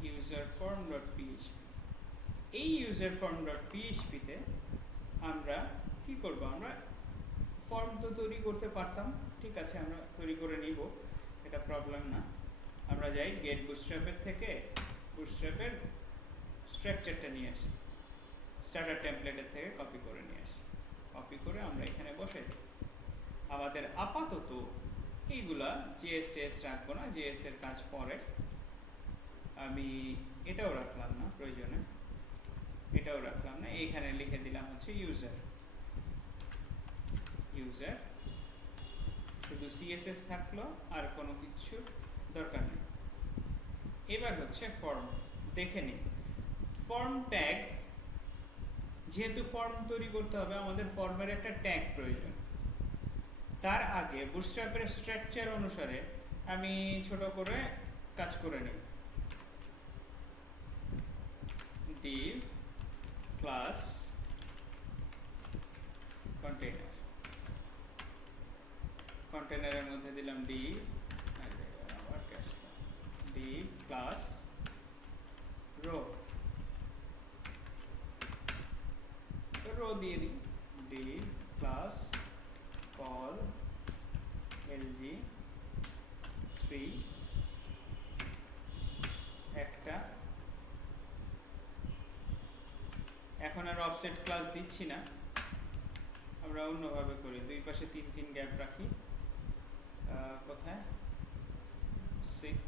user form dot php। এই user form dot php তে আমরা কি করব, আমরা ফর্ম তো তৈরি করতে পারতাম, ঠিক আছে, আমরা তৈরি করে নিব, এটা প্রবলেম না। আমরা যাই গেট বুটস্ট্র্যাপের থেকে বুটস্ট্র্যাপের স্ট্রাকচারটা নিয়ে আসি, স্টার্টার টেমপ্লেটের থেকে কপি করে নিয়ে আসি, কপি করে আমরা এখানে বসাই দিই। আমাদের আপাতত এইগুলা জিএস রাখবো না, জিএস এর কাজ পরে। আমি এটাও রাখলাম না প্রয়োজনে, এটাও রাখলাম না, এইখানে লিখে দিলাম হচ্ছে ইউজার, শুধু সিএসএস থাকলো, আর কোনো কিছু দরকার নেই। এবার হচ্ছে ফর্ম, দেখে নিই ফর্ম ট্যাগ। যেহেতু ফর্ম তৈরি করতে হবে, আমাদের ফর্মের একটা ট্যাগ প্রয়োজন। তার আগে বুটস্ট্র্যাপের স্ট্রাকচার অনুসারে আমি ছোট করে কাজ করে নিই। div class container, কন্টেনারের মধ্যে দিলাম div class row দিয়ে দিই, div class call lg3 একটা। এখন আর অফসেট ক্লাস দিচ্ছি না, আমরা অন্যভাবে করি, দুই পাশে 3 গ্যাপ রাখি। কোথায় 6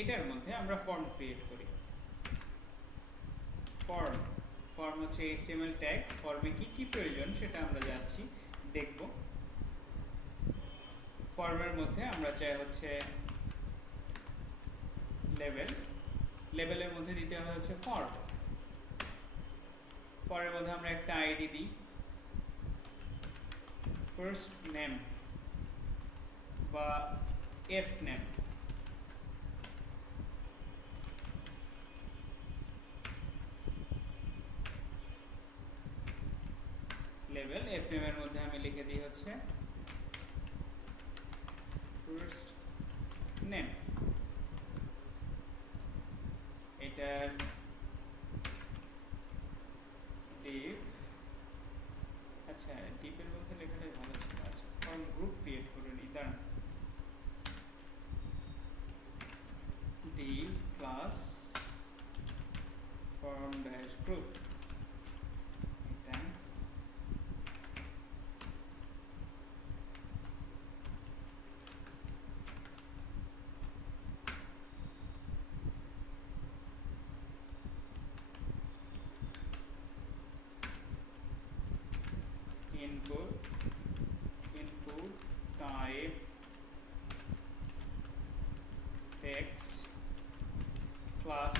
এটার মধ্যে আমরা ফর্ম ক্রিয়েট করি। ফর্ম হচ্ছে HTML ট্যাগ। ফর্মে কি প্রয়োজন সেটা আমরা যাচ্ছি দেখব। ফর্মের মধ্যে আমরা চাই হচ্ছে লেভেলের মধ্যে দিতে হবে হচ্ছে ফর্মের মধ্যে আমরা একটা আইডি দিই, ফার্স্ট নেম বা এফ নেম। লেভেল এফ নেমের মধ্যে আমি লিখে দিই হচ্ছে ফার্স্ট নেম। এটার ডিপ, আচ্ছা ডিপের মধ্যে লেখাটাই ভালো ছিল। আচ্ছা ফর্ম গ্রুপ ক্রিয়েট করে নিই, দাঁড়ান। Deep class form dash group, এটা input type text class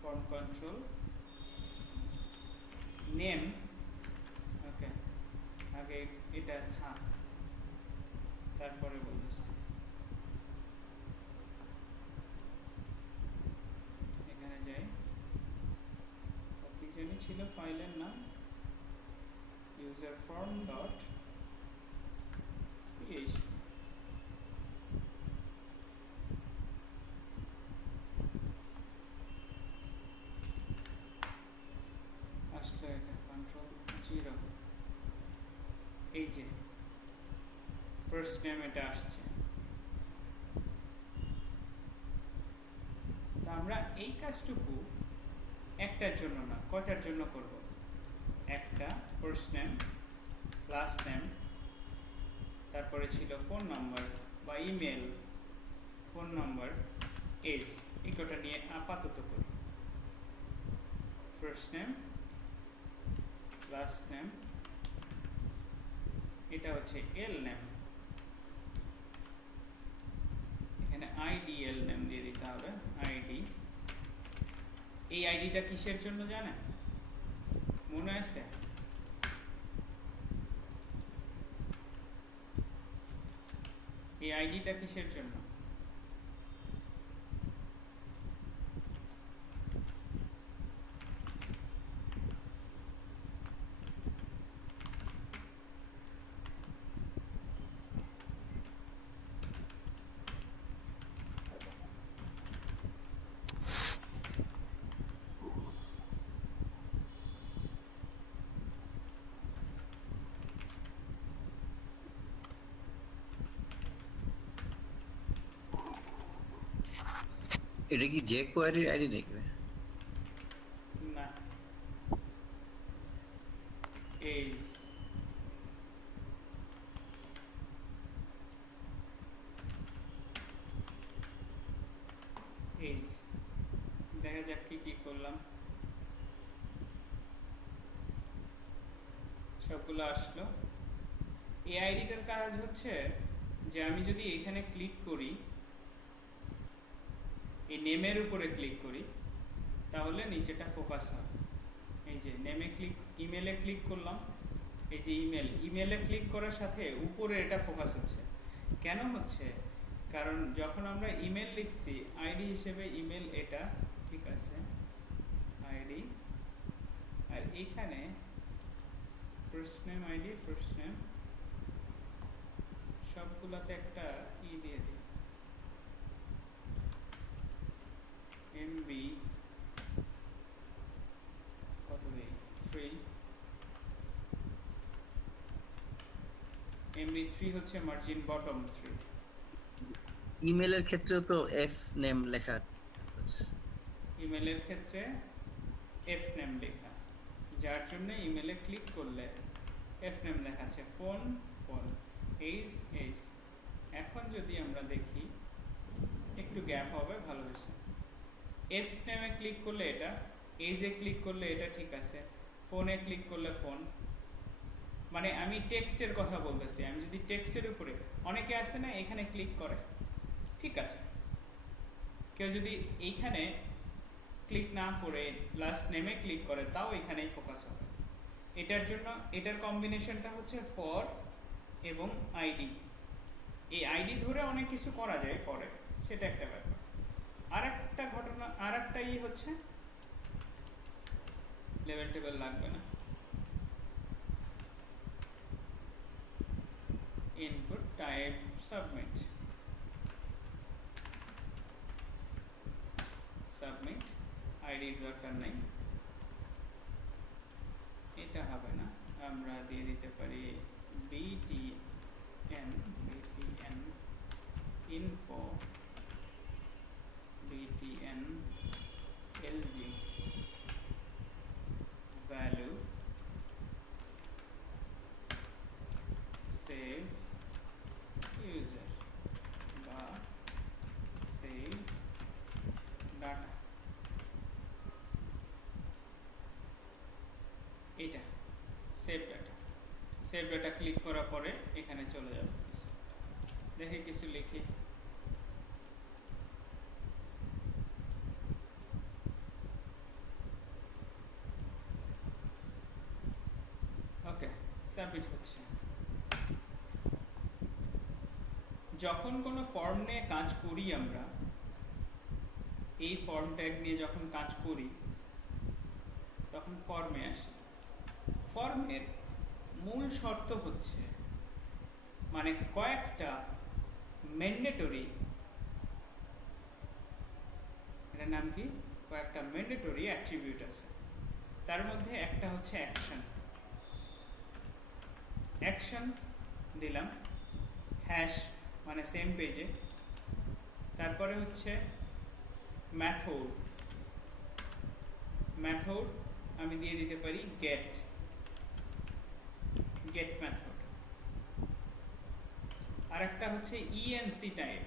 form control name। ওকে, আগে এটা থাক, তারপরে বলতেছি। এখানে যাই, কি জানি ছিল ফাইলের নাম, user form dot php। আসলে এটা কন্ট্রোল 0, এই যে ফার্স্ট নেম এটা আসছে। তো আমরা এই কাজটুকু একটার জন্য না, কয়টার জন্য করব? একটা ফার্স্ট নেম, লাস্ট নেম, তারপরে ছিল ফোন নাম্বার বা ইমেল, ফোন নাম্বার, এজ, এই কটা নিয়ে আপাতত করি। ফার্স্ট নেম, লাস্ট নেম, এটা হচ্ছে এল নেম, এখানে আইডিএল নেম দিয়ে দিতে হবে, আইডি। এই আইডিটা কিসের জন্য জানেন? মনে আছে? এই আইডিটা কিসের জন্য? এটা কি যে কোয়ারির আইডি নাকি? না, এজ, এজ। দেখা যাক কি কি করলাম। সবগুলো আসলো। এই আইডিটার কাজ হচ্ছে যে আমি যদি এখানে ক্লিক করি, এই নেমের উপরে ক্লিক করি, তাহলে নিচেটা ফোকাস হয়। এই যে নেমে ক্লিক, ইমেলে ক্লিক করলাম, এই যে ইমেল, ইমেলে ক্লিক করার সাথে উপরে এটা ফোকাস হচ্ছে। কেন হচ্ছে? কারণ যখন আমরা ইমেল লিখছি, আইডি হিসেবে ইমেল এটা, ঠিক আছে, আইডি, আর এখানে first name ID, first name, সবগুলোতে একটা ই দিয়ে দিই, এমবি কত দিই, 3, এমবি 3 হচ্ছে মার্জিন বটম 3। ইমেলের ক্ষেত্রেও তো এফ নেম লেখা। ইমেলের ক্ষেত্রে এফ নেম লেখা, যার জন্য ইমেলে ক্লিক করলে এফ নেম দেখাচ্ছে, ফোন, ফোন, এইজ, এইজ। এখন যদি আমরা দেখি, একটু গ্যাপ হবে, ভালো হয়েছে। এফ নেমে ক্লিক করলে এটা, এইজে ক্লিক করলে এটা, ঠিক আছে, ফোনে ক্লিক করলে ফোন। মানে আমি টেক্সটের কথা বলতেছি। আমি যদি টেক্সটের উপরে, অনেকে আছে না এখানে ক্লিক করে, ঠিক আছে, কেউ যদি এইখানে ক্লিক না করে লাস্ট নেমে ক্লিক করে, তাও এখানেই ফোকাস হবে। এটার জন্য এটার কম্বিনেশনটা হচ্ছে ফর এবং আইডি। এই আইডি ধরে অনেক কিছু করা যায় পরে, সেটা একটা ব্যাপার। আর একটা ঘটনা, আর একটা ই হচ্ছে, লেভেল টেবিল লাগবে না, ইনপুট টাইপ সাবমিট, সাবমিট, আইডির দরকার নাই, এটা হবে না। আমরা দিয়ে দিতে পারি btn, btn info, btn lg, value, save user বা save data। এটা save data, save data click করার পরে এখানে চলে যাবে। দেখে কিছু লিখি, ওকে, সাবমিট হচ্ছে। যখন কোনো ফর্ম নিয়ে কাজ করি আমরা, এই ফর্ম ট্যাগ নিয়ে যখন কাজ করি, তখন ফর্মে আসি। ফর্মের মূল শর্ত হচ্ছে, মানে কয়েকটা ম্যান্ডেটরি, এটার নাম কি, কয়েকটা ম্যান্ডেটরি অ্যাট্রিবিউট আছে। তার মধ্যে একটা হচ্ছে অ্যাকশন। অ্যাকশন দিলাম, হ্যাশ মানে সেম পেজে। তারপরে হচ্ছে মেথড, মেথড আমি দিয়ে দিতে পারি গেট, গেট মেথড, আর একটা হচ্ছে ইএনসি টাইপ।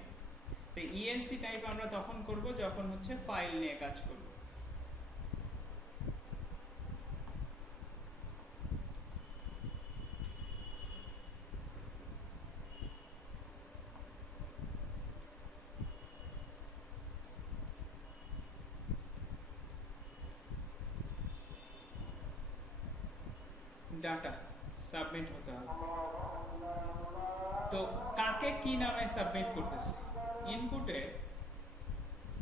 তো ইএনসি টাইপ আমরা তখন করব যখন হচ্ছে ফাইল নিয়ে কাজ করব। ডাটা সাবমিট হতে হবে। তো কাকে কি নামে সাবমিট করতেছি?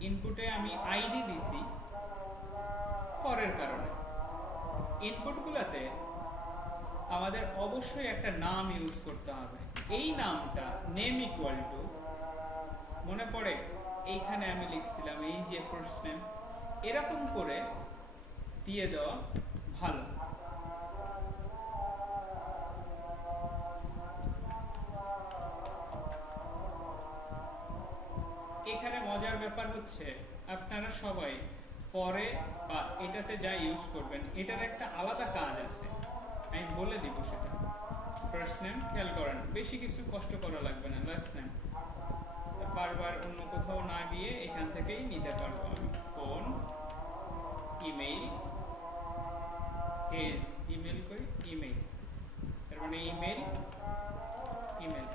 ইনপুটে আমি আইডি দিছি ফরের কারণে। ইনপুটগুলোতে আমাদের অবশ্যই একটা নাম ইউজ করতে হবে। এই নামটা নেম ইকুয়াল টু, মনে পড়ে এইখানে আমি লিখছিলাম এই যে ফার্স্ট নেম, এরকম করে দিয়ে দেওয়া ভালো। এখানে মজার ব্যাপার হচ্ছে আপনারা সবাই ফরে বা এটাতে যা ইউজ করবেন এটার একটা আলাদা কাজ আছে, আমি বলে দিব সেটা। ফার্স্ট নেম খেয়াল করেন, বেশি কিছু কষ্ট করা লাগবে না। লাস্ট নেম বারবার অন্য কোথাও না গিয়ে এখান থেকেই নিতে পারবো আমি। ফোন, ইমেইল, ইমেইল করি, ইমেইল, তার মানে ইমেইল।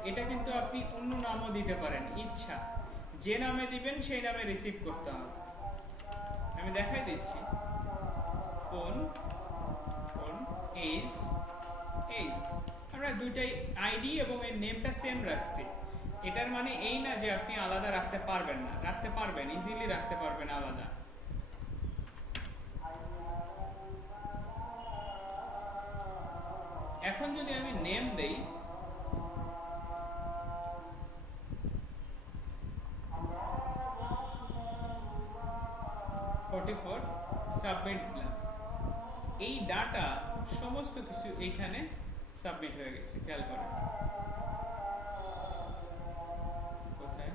এটা কিন্তু আপনি অন্য নামও দিতে পারেন ইচ্ছা, যে নামে দিবেন সেই নামে রিসিভ করতে হবে। আমি দেখাই দিচ্ছি। ফোন, এইজ, আমরা দুইটাই আইডি এবং এর নেমটা সেম রাখছি। এটার মানে এই না যে আপনি আলাদা রাখতে পারবেন না, রাখতে পারবেন, ইজিলি রাখতে পারবেন আলাদা। এখন যদি আমি নেম দেই, সাবমিট দিলাম, এই ডাটা সমস্ত কিছু এইখানে সাবমিট হয়ে গেছে। খেয়াল করেন কোথায়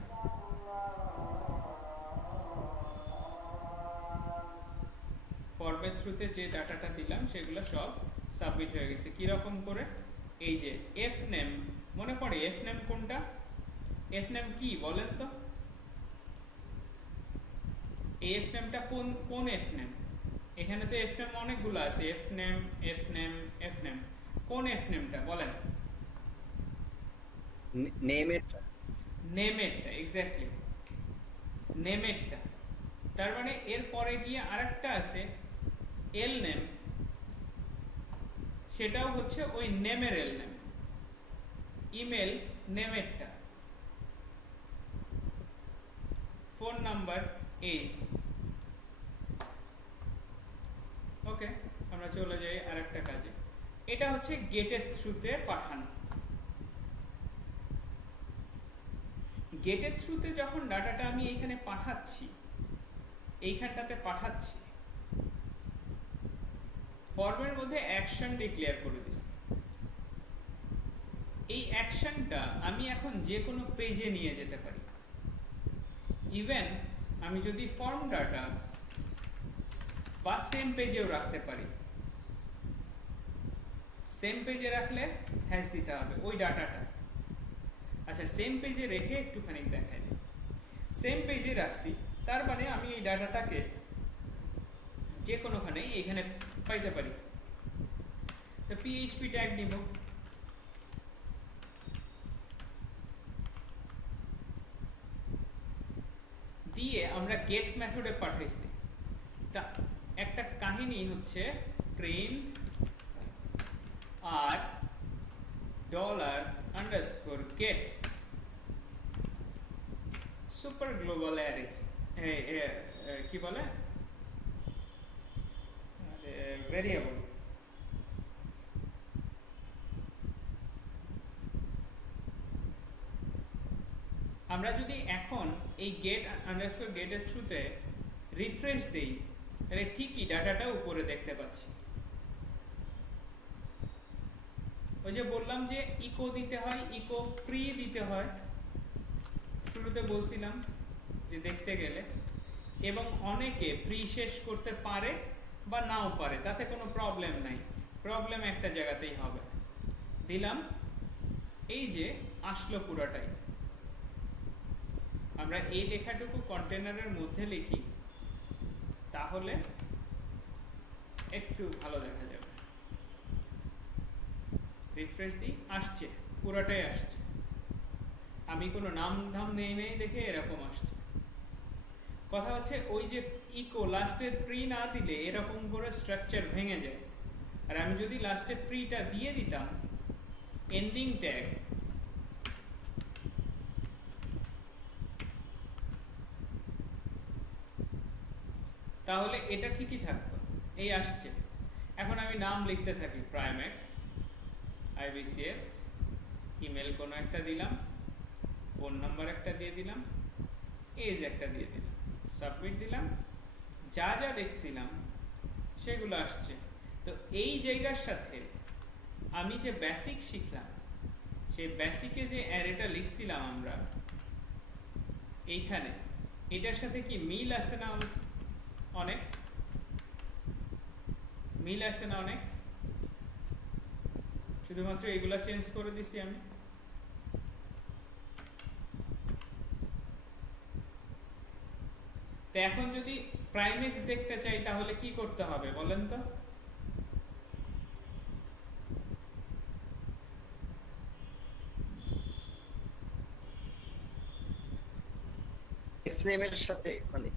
ফরম্যাট থ্রুতে যে ডাটাটা দিলাম সেগুলো সব সাবমিট হয়ে গেছে। কি রকম করে? এই যে এফ নেম, মনে পড়ে এফ নেম কোনটা? এফ নেম কি বলেন তো? এফ নেমটা কোন এফ নেম? এখানে তো এফ নেম অনেকগুলো আছে, এফ নেম, কোন এফ নেমটা বলেন? নেমেরটা, এক্স্যাক্টলি নেমেরটা। তার মানে এর পরে গিয়ে আরেকটা আছে এল নেম, সেটাও হচ্ছে ওই নেমের এল নেম। ইমেল নেমেরটা, ফোন নাম্বার এইজ। ওকে, আমরা চলে যাই আরেকটা কাজে। এটা হচ্ছে গেটের থ্রুতে পাঠানো। গেটের থ্রুতে যখন ডাটাটা আমি এইখানে পাঠাচ্ছি, এইখানটাতে পাঠাচ্ছি, ফর্মের মধ্যে অ্যাকশন ডিক্লেয়ার করে দিছি। এই অ্যাকশনটা আমি এখন যে কোনো পেজে নিয়ে যেতে পারি। ইভেন আমি যদি ফর্ম ডাটা বা সেম পেজেও রাখতে পারি। সেম পেজে রাখলে হ্যাশ দিতে হবে ওই ডাটাটা। আচ্ছা, সেম পেজে রেখে একটুখানি দেখাই দিই। সেম পেজে রাখছি, তার মানে আমি এই ডাটাটাকে যে কোনোখানে এখানে পাইতে পারি। তো পিএইচপি ট্যাগ দিব, দিয়ে আমরা গেট মেথডে পাঠাইছি। তা একটা কাহিনী হচ্ছে প্রিন্ট আর $_get সুপার গ্লোবাল অ্যারে, কি বলে ভেরিয়েবল। আমরা যদি এখন এই গেটের থ্রুতে রিফ্রেশ দেই, তাহলে ঠিকই ডাটাটা উপরে দেখতে পাচ্ছি। ওই যে বললাম যে ইকো দিতে হয়, ইকো প্রি দিতে হয়, শুরুতে বলছিলাম যে দেখতে গেলে। এবং অনেকে প্রি শেষ করতে পারে বা নাও পারে, তাতে কোনো প্রবলেম নাই। প্রবলেম একটা জায়গাতেই হবে, দিলাম, এই যে আসলো পুরাটাই। আমরা এই লেখাটুকু কন্টেনারের মধ্যে লিখি, তাহলে একটু ভালো দেখা যাবে। রিফ্রেশ দিই, আসছে, পুরাটাই আসছে। আমি কোনো নাম ধাম নেই দেখে এরকম আসছে। কথা হচ্ছে ওই যে ইকো লাস্টের প্রি না দিলে এরকম করে স্ট্রাকচার ভেঙে যায়। আর আমি যদি লাস্টে প্রিটা দিয়ে দিতাম, এন্ডিং ট্যাগ, তাহলে এটা ঠিকই থাকতো। এই আসছে, এখন আমি নাম লিখতে থাকি, প্রাইমেক্স IBCS, ইমেল কোনো একটা দিলাম, ফোন নাম্বার একটা দিয়ে দিলাম, এজ একটা দিয়ে দিলাম, সাবমিট দিলাম। যা যা দেখছিলাম সেগুলো আসছে। তো এই জায়গার সাথে আমি যে বেসিক শিখলাম, সেই বেসিকে যে অ্যারেটা লিখছিলাম আমরা এইখানে, এটার সাথে কি মিল আছে না? অনেক মিল আছে না? অনেক। শুধুমাত্র এগুলা চেঞ্জ করে দিছি আমি। তো এখন যদি প্রাইমেক্স দেখতে চাই তাহলে কি করতে হবে বলেন তো? এফ নেমের সাথে মানে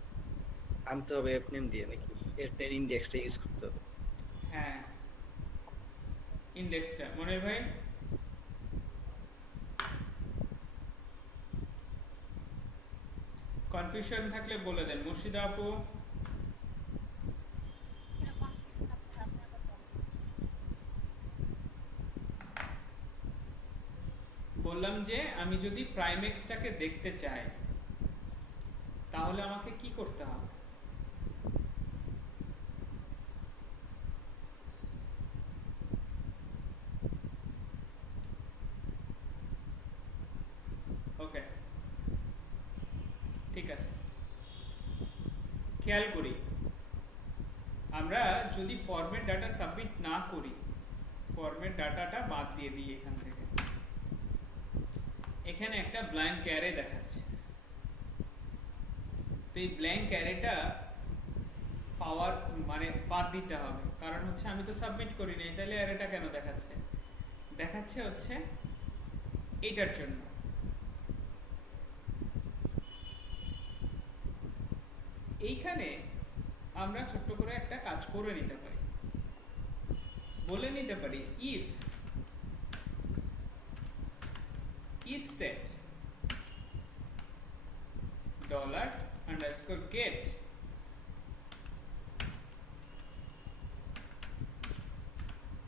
আনতে হবে, এফ নেম দিয়ে নাকি এর ইন্ডেক্সটা ইউজ করতে হবে? হ্যাঁ, ইন্ডেক্সটা। মনির ভাই, কনফিউশন থাকলে বলে দেন। মুর্শিদা আপু, বললাম যে আমি যদি প্রাইমেক্সটাকে দেখতে চাই তাহলে আমাকে কি করতে হবে? ওকে, ঠিক আছে। খেয়াল করি, আমরা যদি ফরম্যাট ডাটা সাবমিট না করি, ফরম্যাট ডাটাটা বাদ দিয়ে দিই এখান থেকে, এখানে একটা ব্ল্যাঙ্ক অ্যারে দেখাচ্ছে। তো এই ব্ল্যাঙ্ক অ্যারেটা পাওয়ার মানে বাদ দিতে হবে, কারণ হচ্ছে আমি তো সাবমিট করি নাই, তাহলে অ্যারেটা কেন দেখাচ্ছে? দেখাচ্ছে হচ্ছে এইটার জন্য। এইখানে আমরা ছোট্ট করে একটা কাজ করে নিতে পারি, বলে নিতে পারি ইফ is set $_get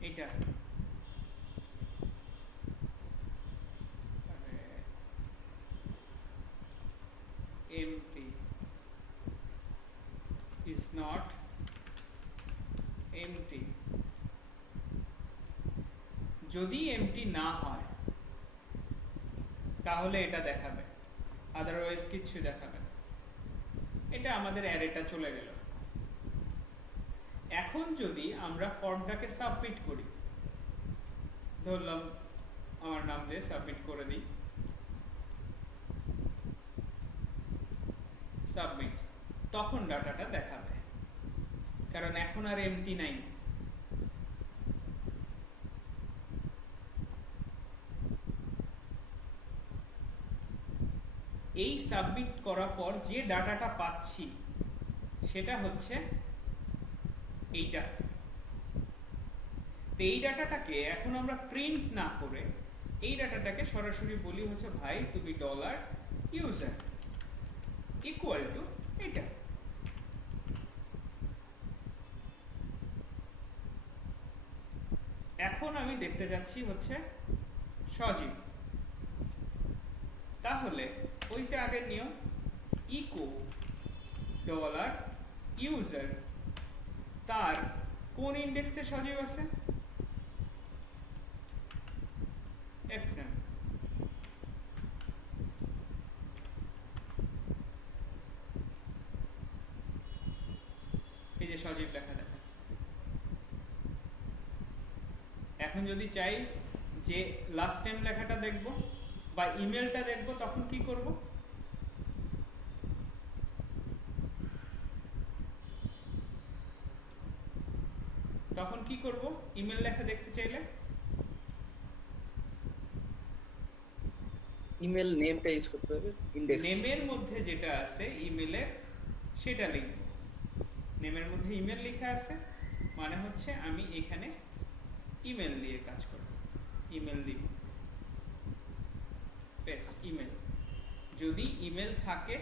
এটা empty is not empty। যদি empty না হয় তাহলে এটা দেখাবে, আদারওয়াইজ কিছু দেখাবে না। এটা আমাদের অ্যারেটা চলে গেল। এখন যদি আমরা ফর্মটাকে সাবমিট করি, ধরলাম আমার নাম দিয়ে সাবমিট করে দিই, সাবমিট, তখন ডাটাটা দেখাবে, কারণ এখন আর এমটি নাই। এই সাবমিট করার পর যে ডাটাটা পাচ্ছি সেটা হচ্ছে এইটা। তো এই ডাটাটাকে এখন আমরা প্রিন্ট না করে এই ডাটাটাকে সরাসরি বলি হচ্ছে ভাই তুমি $user ইকুয়াল টু এটা। এখন আমি দেখতে যাচ্ছি হচ্ছে সজীব, তাহলে ওই যে আগের নিয়ম, ইকো $user, তার কোন ইন্ডেক্সে সজীব আছে? F9। এই যে সজীব লেখা দেখাচ্ছে। এখন যদি চাই যে লাস্ট নেম লেখাটা দেখব বা ইমেলটা দেখব, তখন কি করব? তখন কি করব ইমেল লেখা দেখতে চাইলে? ইমেল নেমটা ইউজ করতে হবে, ইন্ডেক্স নেমের মধ্যে যেটা আছে ইমেলের সেটা লিখব। নেমের মধ্যে ইমেল লেখা আছে মানে হচ্ছে আমি এখানে ইমেল দিয়ে কাজ করব, ইমেল দিব, পেস্ট ইমেল। যদি ইমেল থাকে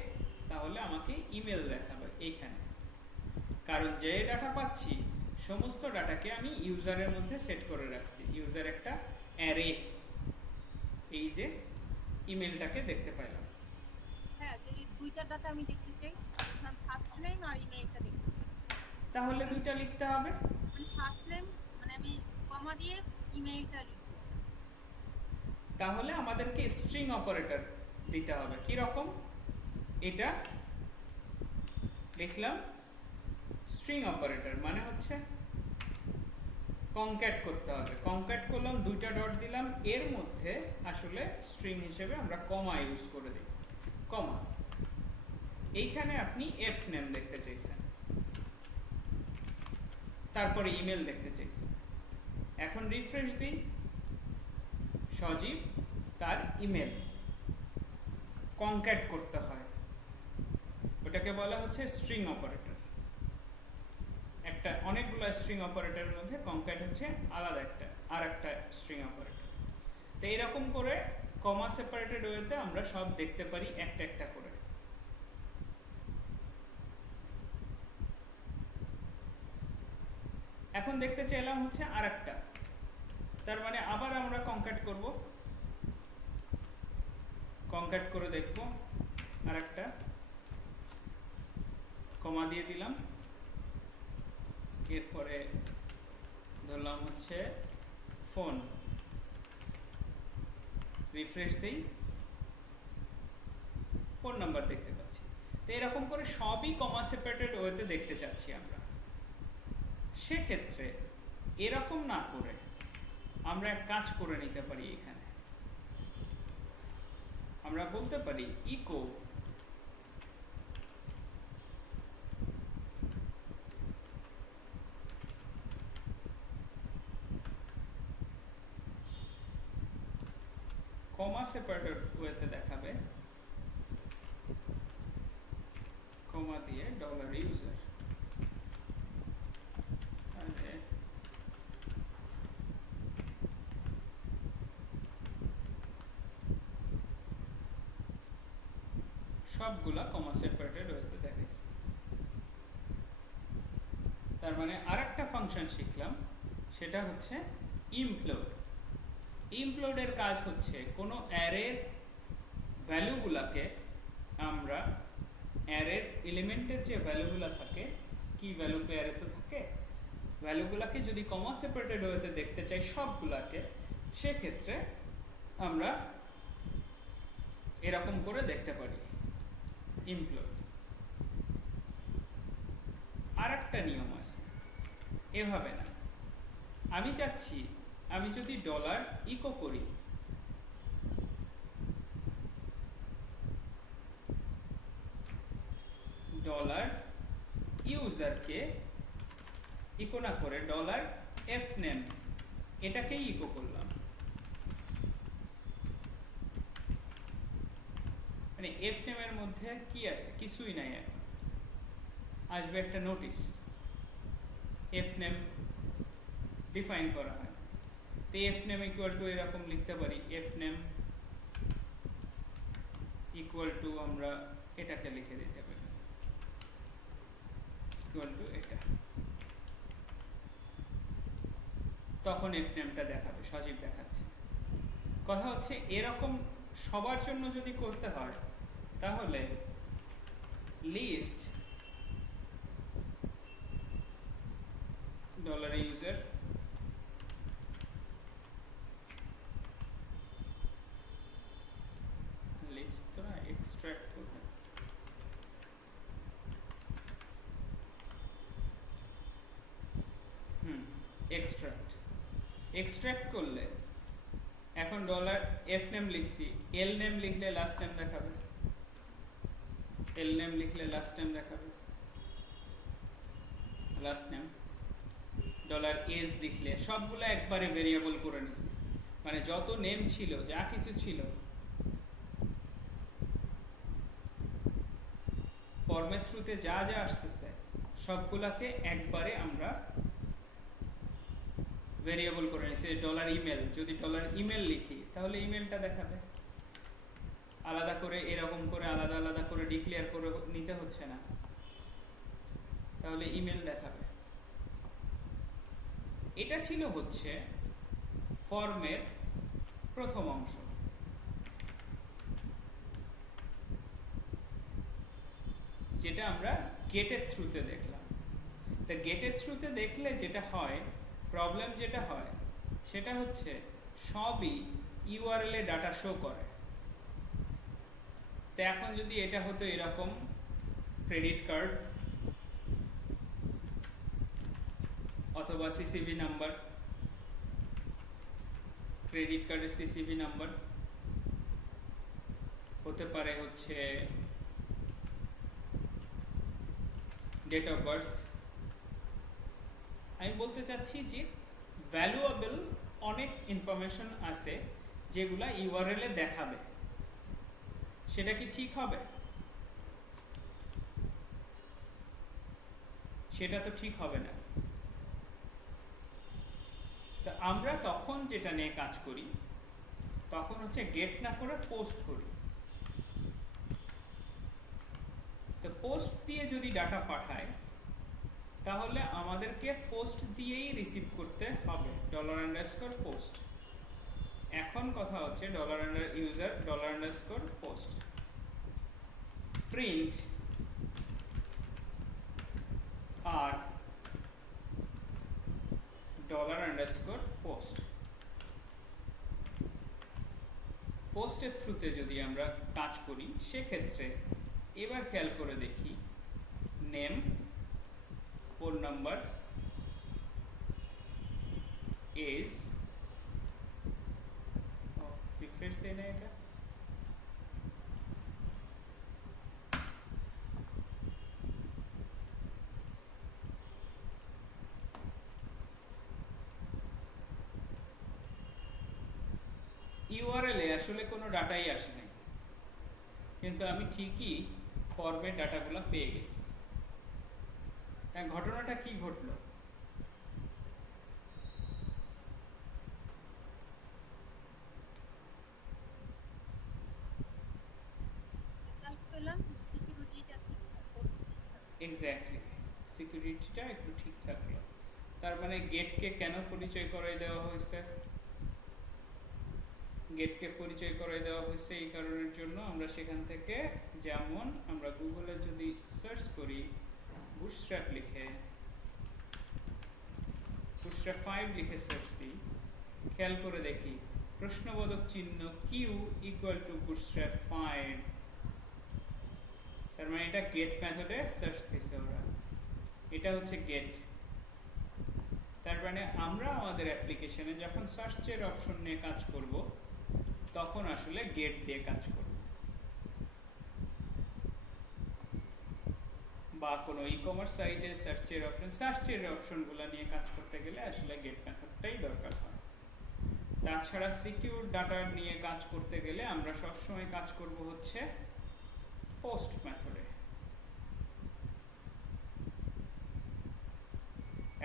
তাহলে আমাকে ইমেল দেখাবে এইখানে, কারণ যে ডাটা পাচ্ছি সমস্ত ডাটাকে আমি ইউজারের মধ্যে সেট করে রাখছি। ইউজার একটা অ্যারে, এই যে ইমেলটাকে দেখতে পাইলাম। হ্যাঁ, যদি দুইটা ডাটা আমি দেখতে চাই, ফার্স্ট নেম আর ইমেলটা দেখতে চাই, তাহলে দুইটা লিখতে হবে। মানে ফার্স্ট নেম মানে আমি কমা দিয়ে ইমেলটা লিখব। তাহলে আমাদেরকে স্ট্রিং অপারেটর দিতে হবে। কি রকম? এটা লিখলাম স্ট্রিং অপারেটর মানে হচ্ছে কনক্যাট করতে হবে। কনক্যাট করলাম, দুইটা ডট দিলাম, এর মধ্যে আসলে স্ট্রিং হিসেবে আমরা কমা ইউজ করে দিই, কমা। এইখানে আপনি এফ নেম দেখতে চাইছেন, তারপরে ইমেল দেখতে চাইছেন। এখন রিফ্রেশ দিই, সজীব তার ইমেল কনক্যাট করতে হয়, ওটাকে বলা হচ্ছে স্ট্রিং অপারেটর। একটা অনেকগুলো স্ট্রিং অপারেটরের মধ্যে কনক্যাট হচ্ছে আলাদা একটা আর একটা স্ট্রিং অপারেটর। তো এরকম করে কমা সেপারেটেড ওয়েতে আমরা সব দেখতে পারি একটা একটা করে। এখন দেখতে চাইলাম হচ্ছে আরেকটা, তার মানে আবার আমরা কনক্যাট করব, কনক্যাট করে দেখব আরেকটা, কমা দিয়ে দিলাম, এরপরে ধরলাম হচ্ছে ফোন, রিফ্রেশ দেই, ফোন নাম্বার দেখতে পাচ্ছি। তো এরকম করে সবই কমা সেপারেটেড ওয়েতে দেখতে চাচ্ছি আমরা। সেক্ষেত্রে এরকম না করে আমরা এক কাজ করে নিতে পারি। এখানে আমরা বলতে পারি ইকো কমা সেপারেটেড ওয়েতে দেখাবে, কমা দিয়ে ডলার ইউজার, সবগুলা কমা সেপারেটেড ওয়েতে দেখাইছে। তার মানে আরেকটা ফাংশন শিখলাম, সেটা হচ্ছে ইমপ্লোড। ইমপ্লোডের কাজ হচ্ছে কোনো অ্যারের ভ্যালুগুলাকে আমরা অ্যারের এলিমেন্টের যে ভ্যালুগুলো থাকে, কি ভ্যালু অ্যারেতে থাকে, ভ্যালুগুলাকে যদি কমা সেপারেটেড ওয়েতে দেখতে চাই সবগুলাকে, সেক্ষেত্রে আমরা এরকম করে দেখতে পারি ইমপ্লোড। আর একটা নিয়ম আছে, এভাবে না। আমি চাচ্ছি আমি যদি ডলার ইকো করি, ডলার ইউজারকে ইকো না করে ডলার এফ নেম এটাকেই ইকো করলাম, মানে এফ নেমের মধ্যে কি আছে? কিছুই নাই। এখন আসবে একটা নোটিস, এফ নেম ডিফাইন করা হয়। তো এফ নেম ইকুয়াল টু এরকম লিখতে পারি, এফ নেম ইকুয়াল টু আমরা এটাকে লিখে দিতে পারি, ইকুয়াল টু এটা। তখন এফ নেমটা দেখাবে, সজীব দেখাচ্ছে। কথা হচ্ছে এরকম সবার জন্য যদি করতে হয় তাহলে লিস্ট ডলার ইউজার লিস্ট তো না, এক্সট্রাক্ট করবে, এক্সট্রাক্ট করলে এখন ডলার এফ নেম লিখছি, এল নেম লিখলে লাস্ট নেম দেখাবে, এল নেম লিখলে লাস্ট নেম দেখাবে, লাস্ট নেম। ডলার এজ লিখলে সবগুলো একবারে ভেরিয়েবল করে নিছি, মানে যত নেম ছিল যা কিছু ছিল ফরম্যাট থ্রুতে যা যা আসতেছে সবগুলাকে একবারে আমরা ভেরিয়েবল করে নিছি। ডলার ইমেল, যদি ডলার ইমেল লিখি তাহলে ইমেলটা দেখাবে, আলাদা করে এরকম করে আলাদা আলাদা করে ডিক্লেয়ার করে নিতে হচ্ছে না, তাহলে ইমেল দেখাবে। এটা ছিল হচ্ছে ফর্মের প্রথম অংশ। যেটা আমরা গেটের থ্রুতে দেখলাম। তা গেটের থ্রুতে দেখলে যেটা হয়, প্রবলেম যেটা হয় সেটা হচ্ছে সবই ইউআরএল এ ডাটা শো করে। তো এখন যদি এটা হতো এরকম ক্রেডিট কার্ড অথবা সিসিভি নাম্বার, ক্রেডিট কার্ডের সিসিভি নাম্বার হতে পারে হচ্ছে ডেট অফ বার্থ। আমি বলতে চাচ্ছি যে ভ্যালুয়েবল অনেক ইনফরমেশন আছে যেগুলা ইউআরএল এ দেখাবে, সেটা কি ঠিক হবে? সেটা তো ঠিক হবে না। তো আমরা তখন যেটা নিয়ে কাজ করি তখন হচ্ছে গেট না করে পোস্ট করি। তো পোস্ট দিয়ে যদি ডাটা পাঠায় তাহলে আমাদেরকে পোস্ট দিয়েই রিসিভ করতে হবে, $_post। এখন কথা হচ্ছে $user $_post প্রিন্ট আর $_post। পোস্টের থ্রুতে যদি আমরা কাজ করি সেক্ষেত্রে এবার খেয়াল করে দেখি name, phone number, age, refresh দেয় না এটা, ইউআরএল এ আসলে কোনো ডাটাই আসে নাই, কিন্তু আমি ঠিকই ফর্মের ডাটাগুলো পেয়ে গেছি। ঘটনাটা কি ঘটলো? এক্স্যাক্টলি, সিকিউরিটিটা একটু ঠিক থাকলো। তার মানে গেটকে কেন পরিচয় করাই দেওয়া হয়েছে? গেটকে পরিচয় করাই দেওয়া হয়েছে এই কারণের জন্য, আমরা সেখান থেকে যেমন আমরা গুগলে যদি সার্চ করি বুটস্ট্র্যাপ লিখে, বুটস্ট্র্যাপ 5 লিখে সার্চ দিই, খেয়াল করে দেখি প্রশ্নবোধক চিহ্ন কিউ ইকুয়াল টু বুটস্ট্র্যাপ 5, তার মানে এটা গেট মেথডে সার্চ দিছে ওরা, এটা হচ্ছে গেট। তার মানে আমরা আমাদের অ্যাপ্লিকেশনে যখন সার্চের অপশন নিয়ে কাজ করব তখন আসলে গেট দিয়ে কাজ করব, বা কোনো ই-কমার্স সাইটে সার্চের অপশনগুলো নিয়ে কাজ করতে গেলে আসলে গেট মেথডটাই দরকার হয়। তাছাড়া সিকিউর ডাটা নিয়ে কাজ করতে গেলে আমরা সবসময় কাজ করব হচ্ছে পোস্ট মেথডে।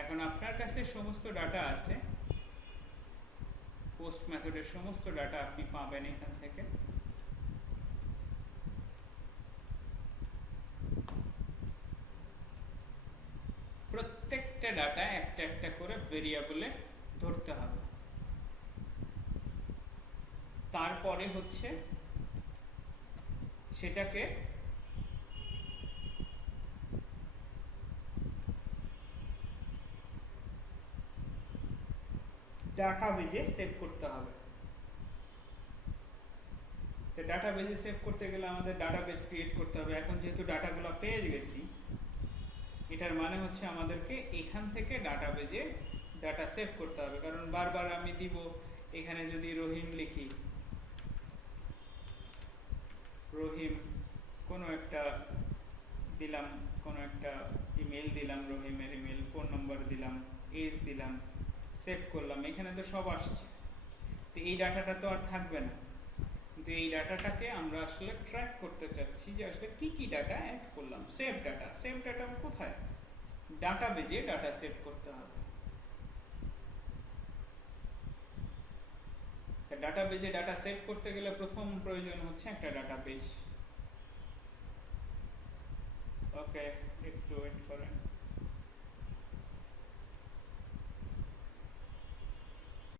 এখন আপনার কাছে সমস্ত ডাটা আছে, পোস্ট মেথডের সমস্ত ডাটা আপনি পাবেন এখান থেকে। প্রত্যেকটা ডাটা একটা একটা করে ভেরিয়েবলে ধরতে হবে। তারপরে হচ্ছে সেটাকে ডাটাবেজে সেভ করতে হবে। তো ডাটাবেজে সেভ করতে গেলে আমাদের ডাটাবেস ক্রিয়েট করতে হবে। এখন যেহেতু ডাটাগুলো পেয়ে গেছি, এটার মানে হচ্ছে আমাদেরকে এখান থেকে ডাটাবেজে ডাটা সেভ করতে হবে, কারণ বারবার আমি দিব এখানে যদি রহিম লিখি, রহিম কোনো একটা দিলাম, কোনো একটা ইমেল দিলাম, রহিমের ইমেল, ফোন নম্বর দিলাম, এজ দিলাম, সেভ করলাম, এখানে তো সব আসছে। তো এই ডাটাটা তো আর থাকবে না, কিন্তু এই ডাটাটাকে আমরা আসলে ট্র্যাক করতে চাচ্ছি যে আসলে কি কি ডাটা অ্যাড করলাম। সেভ ডাটা, সেভ ডাটা কোথায়? ডাটাবেজে ডাটা সেভ করতে হবে। ডাটাবেজে ডাটা সেভ করতে গেলে প্রথম প্রয়োজন হচ্ছে একটা ডাটাবেজ। ওকে, একটু ওয়েট করেন।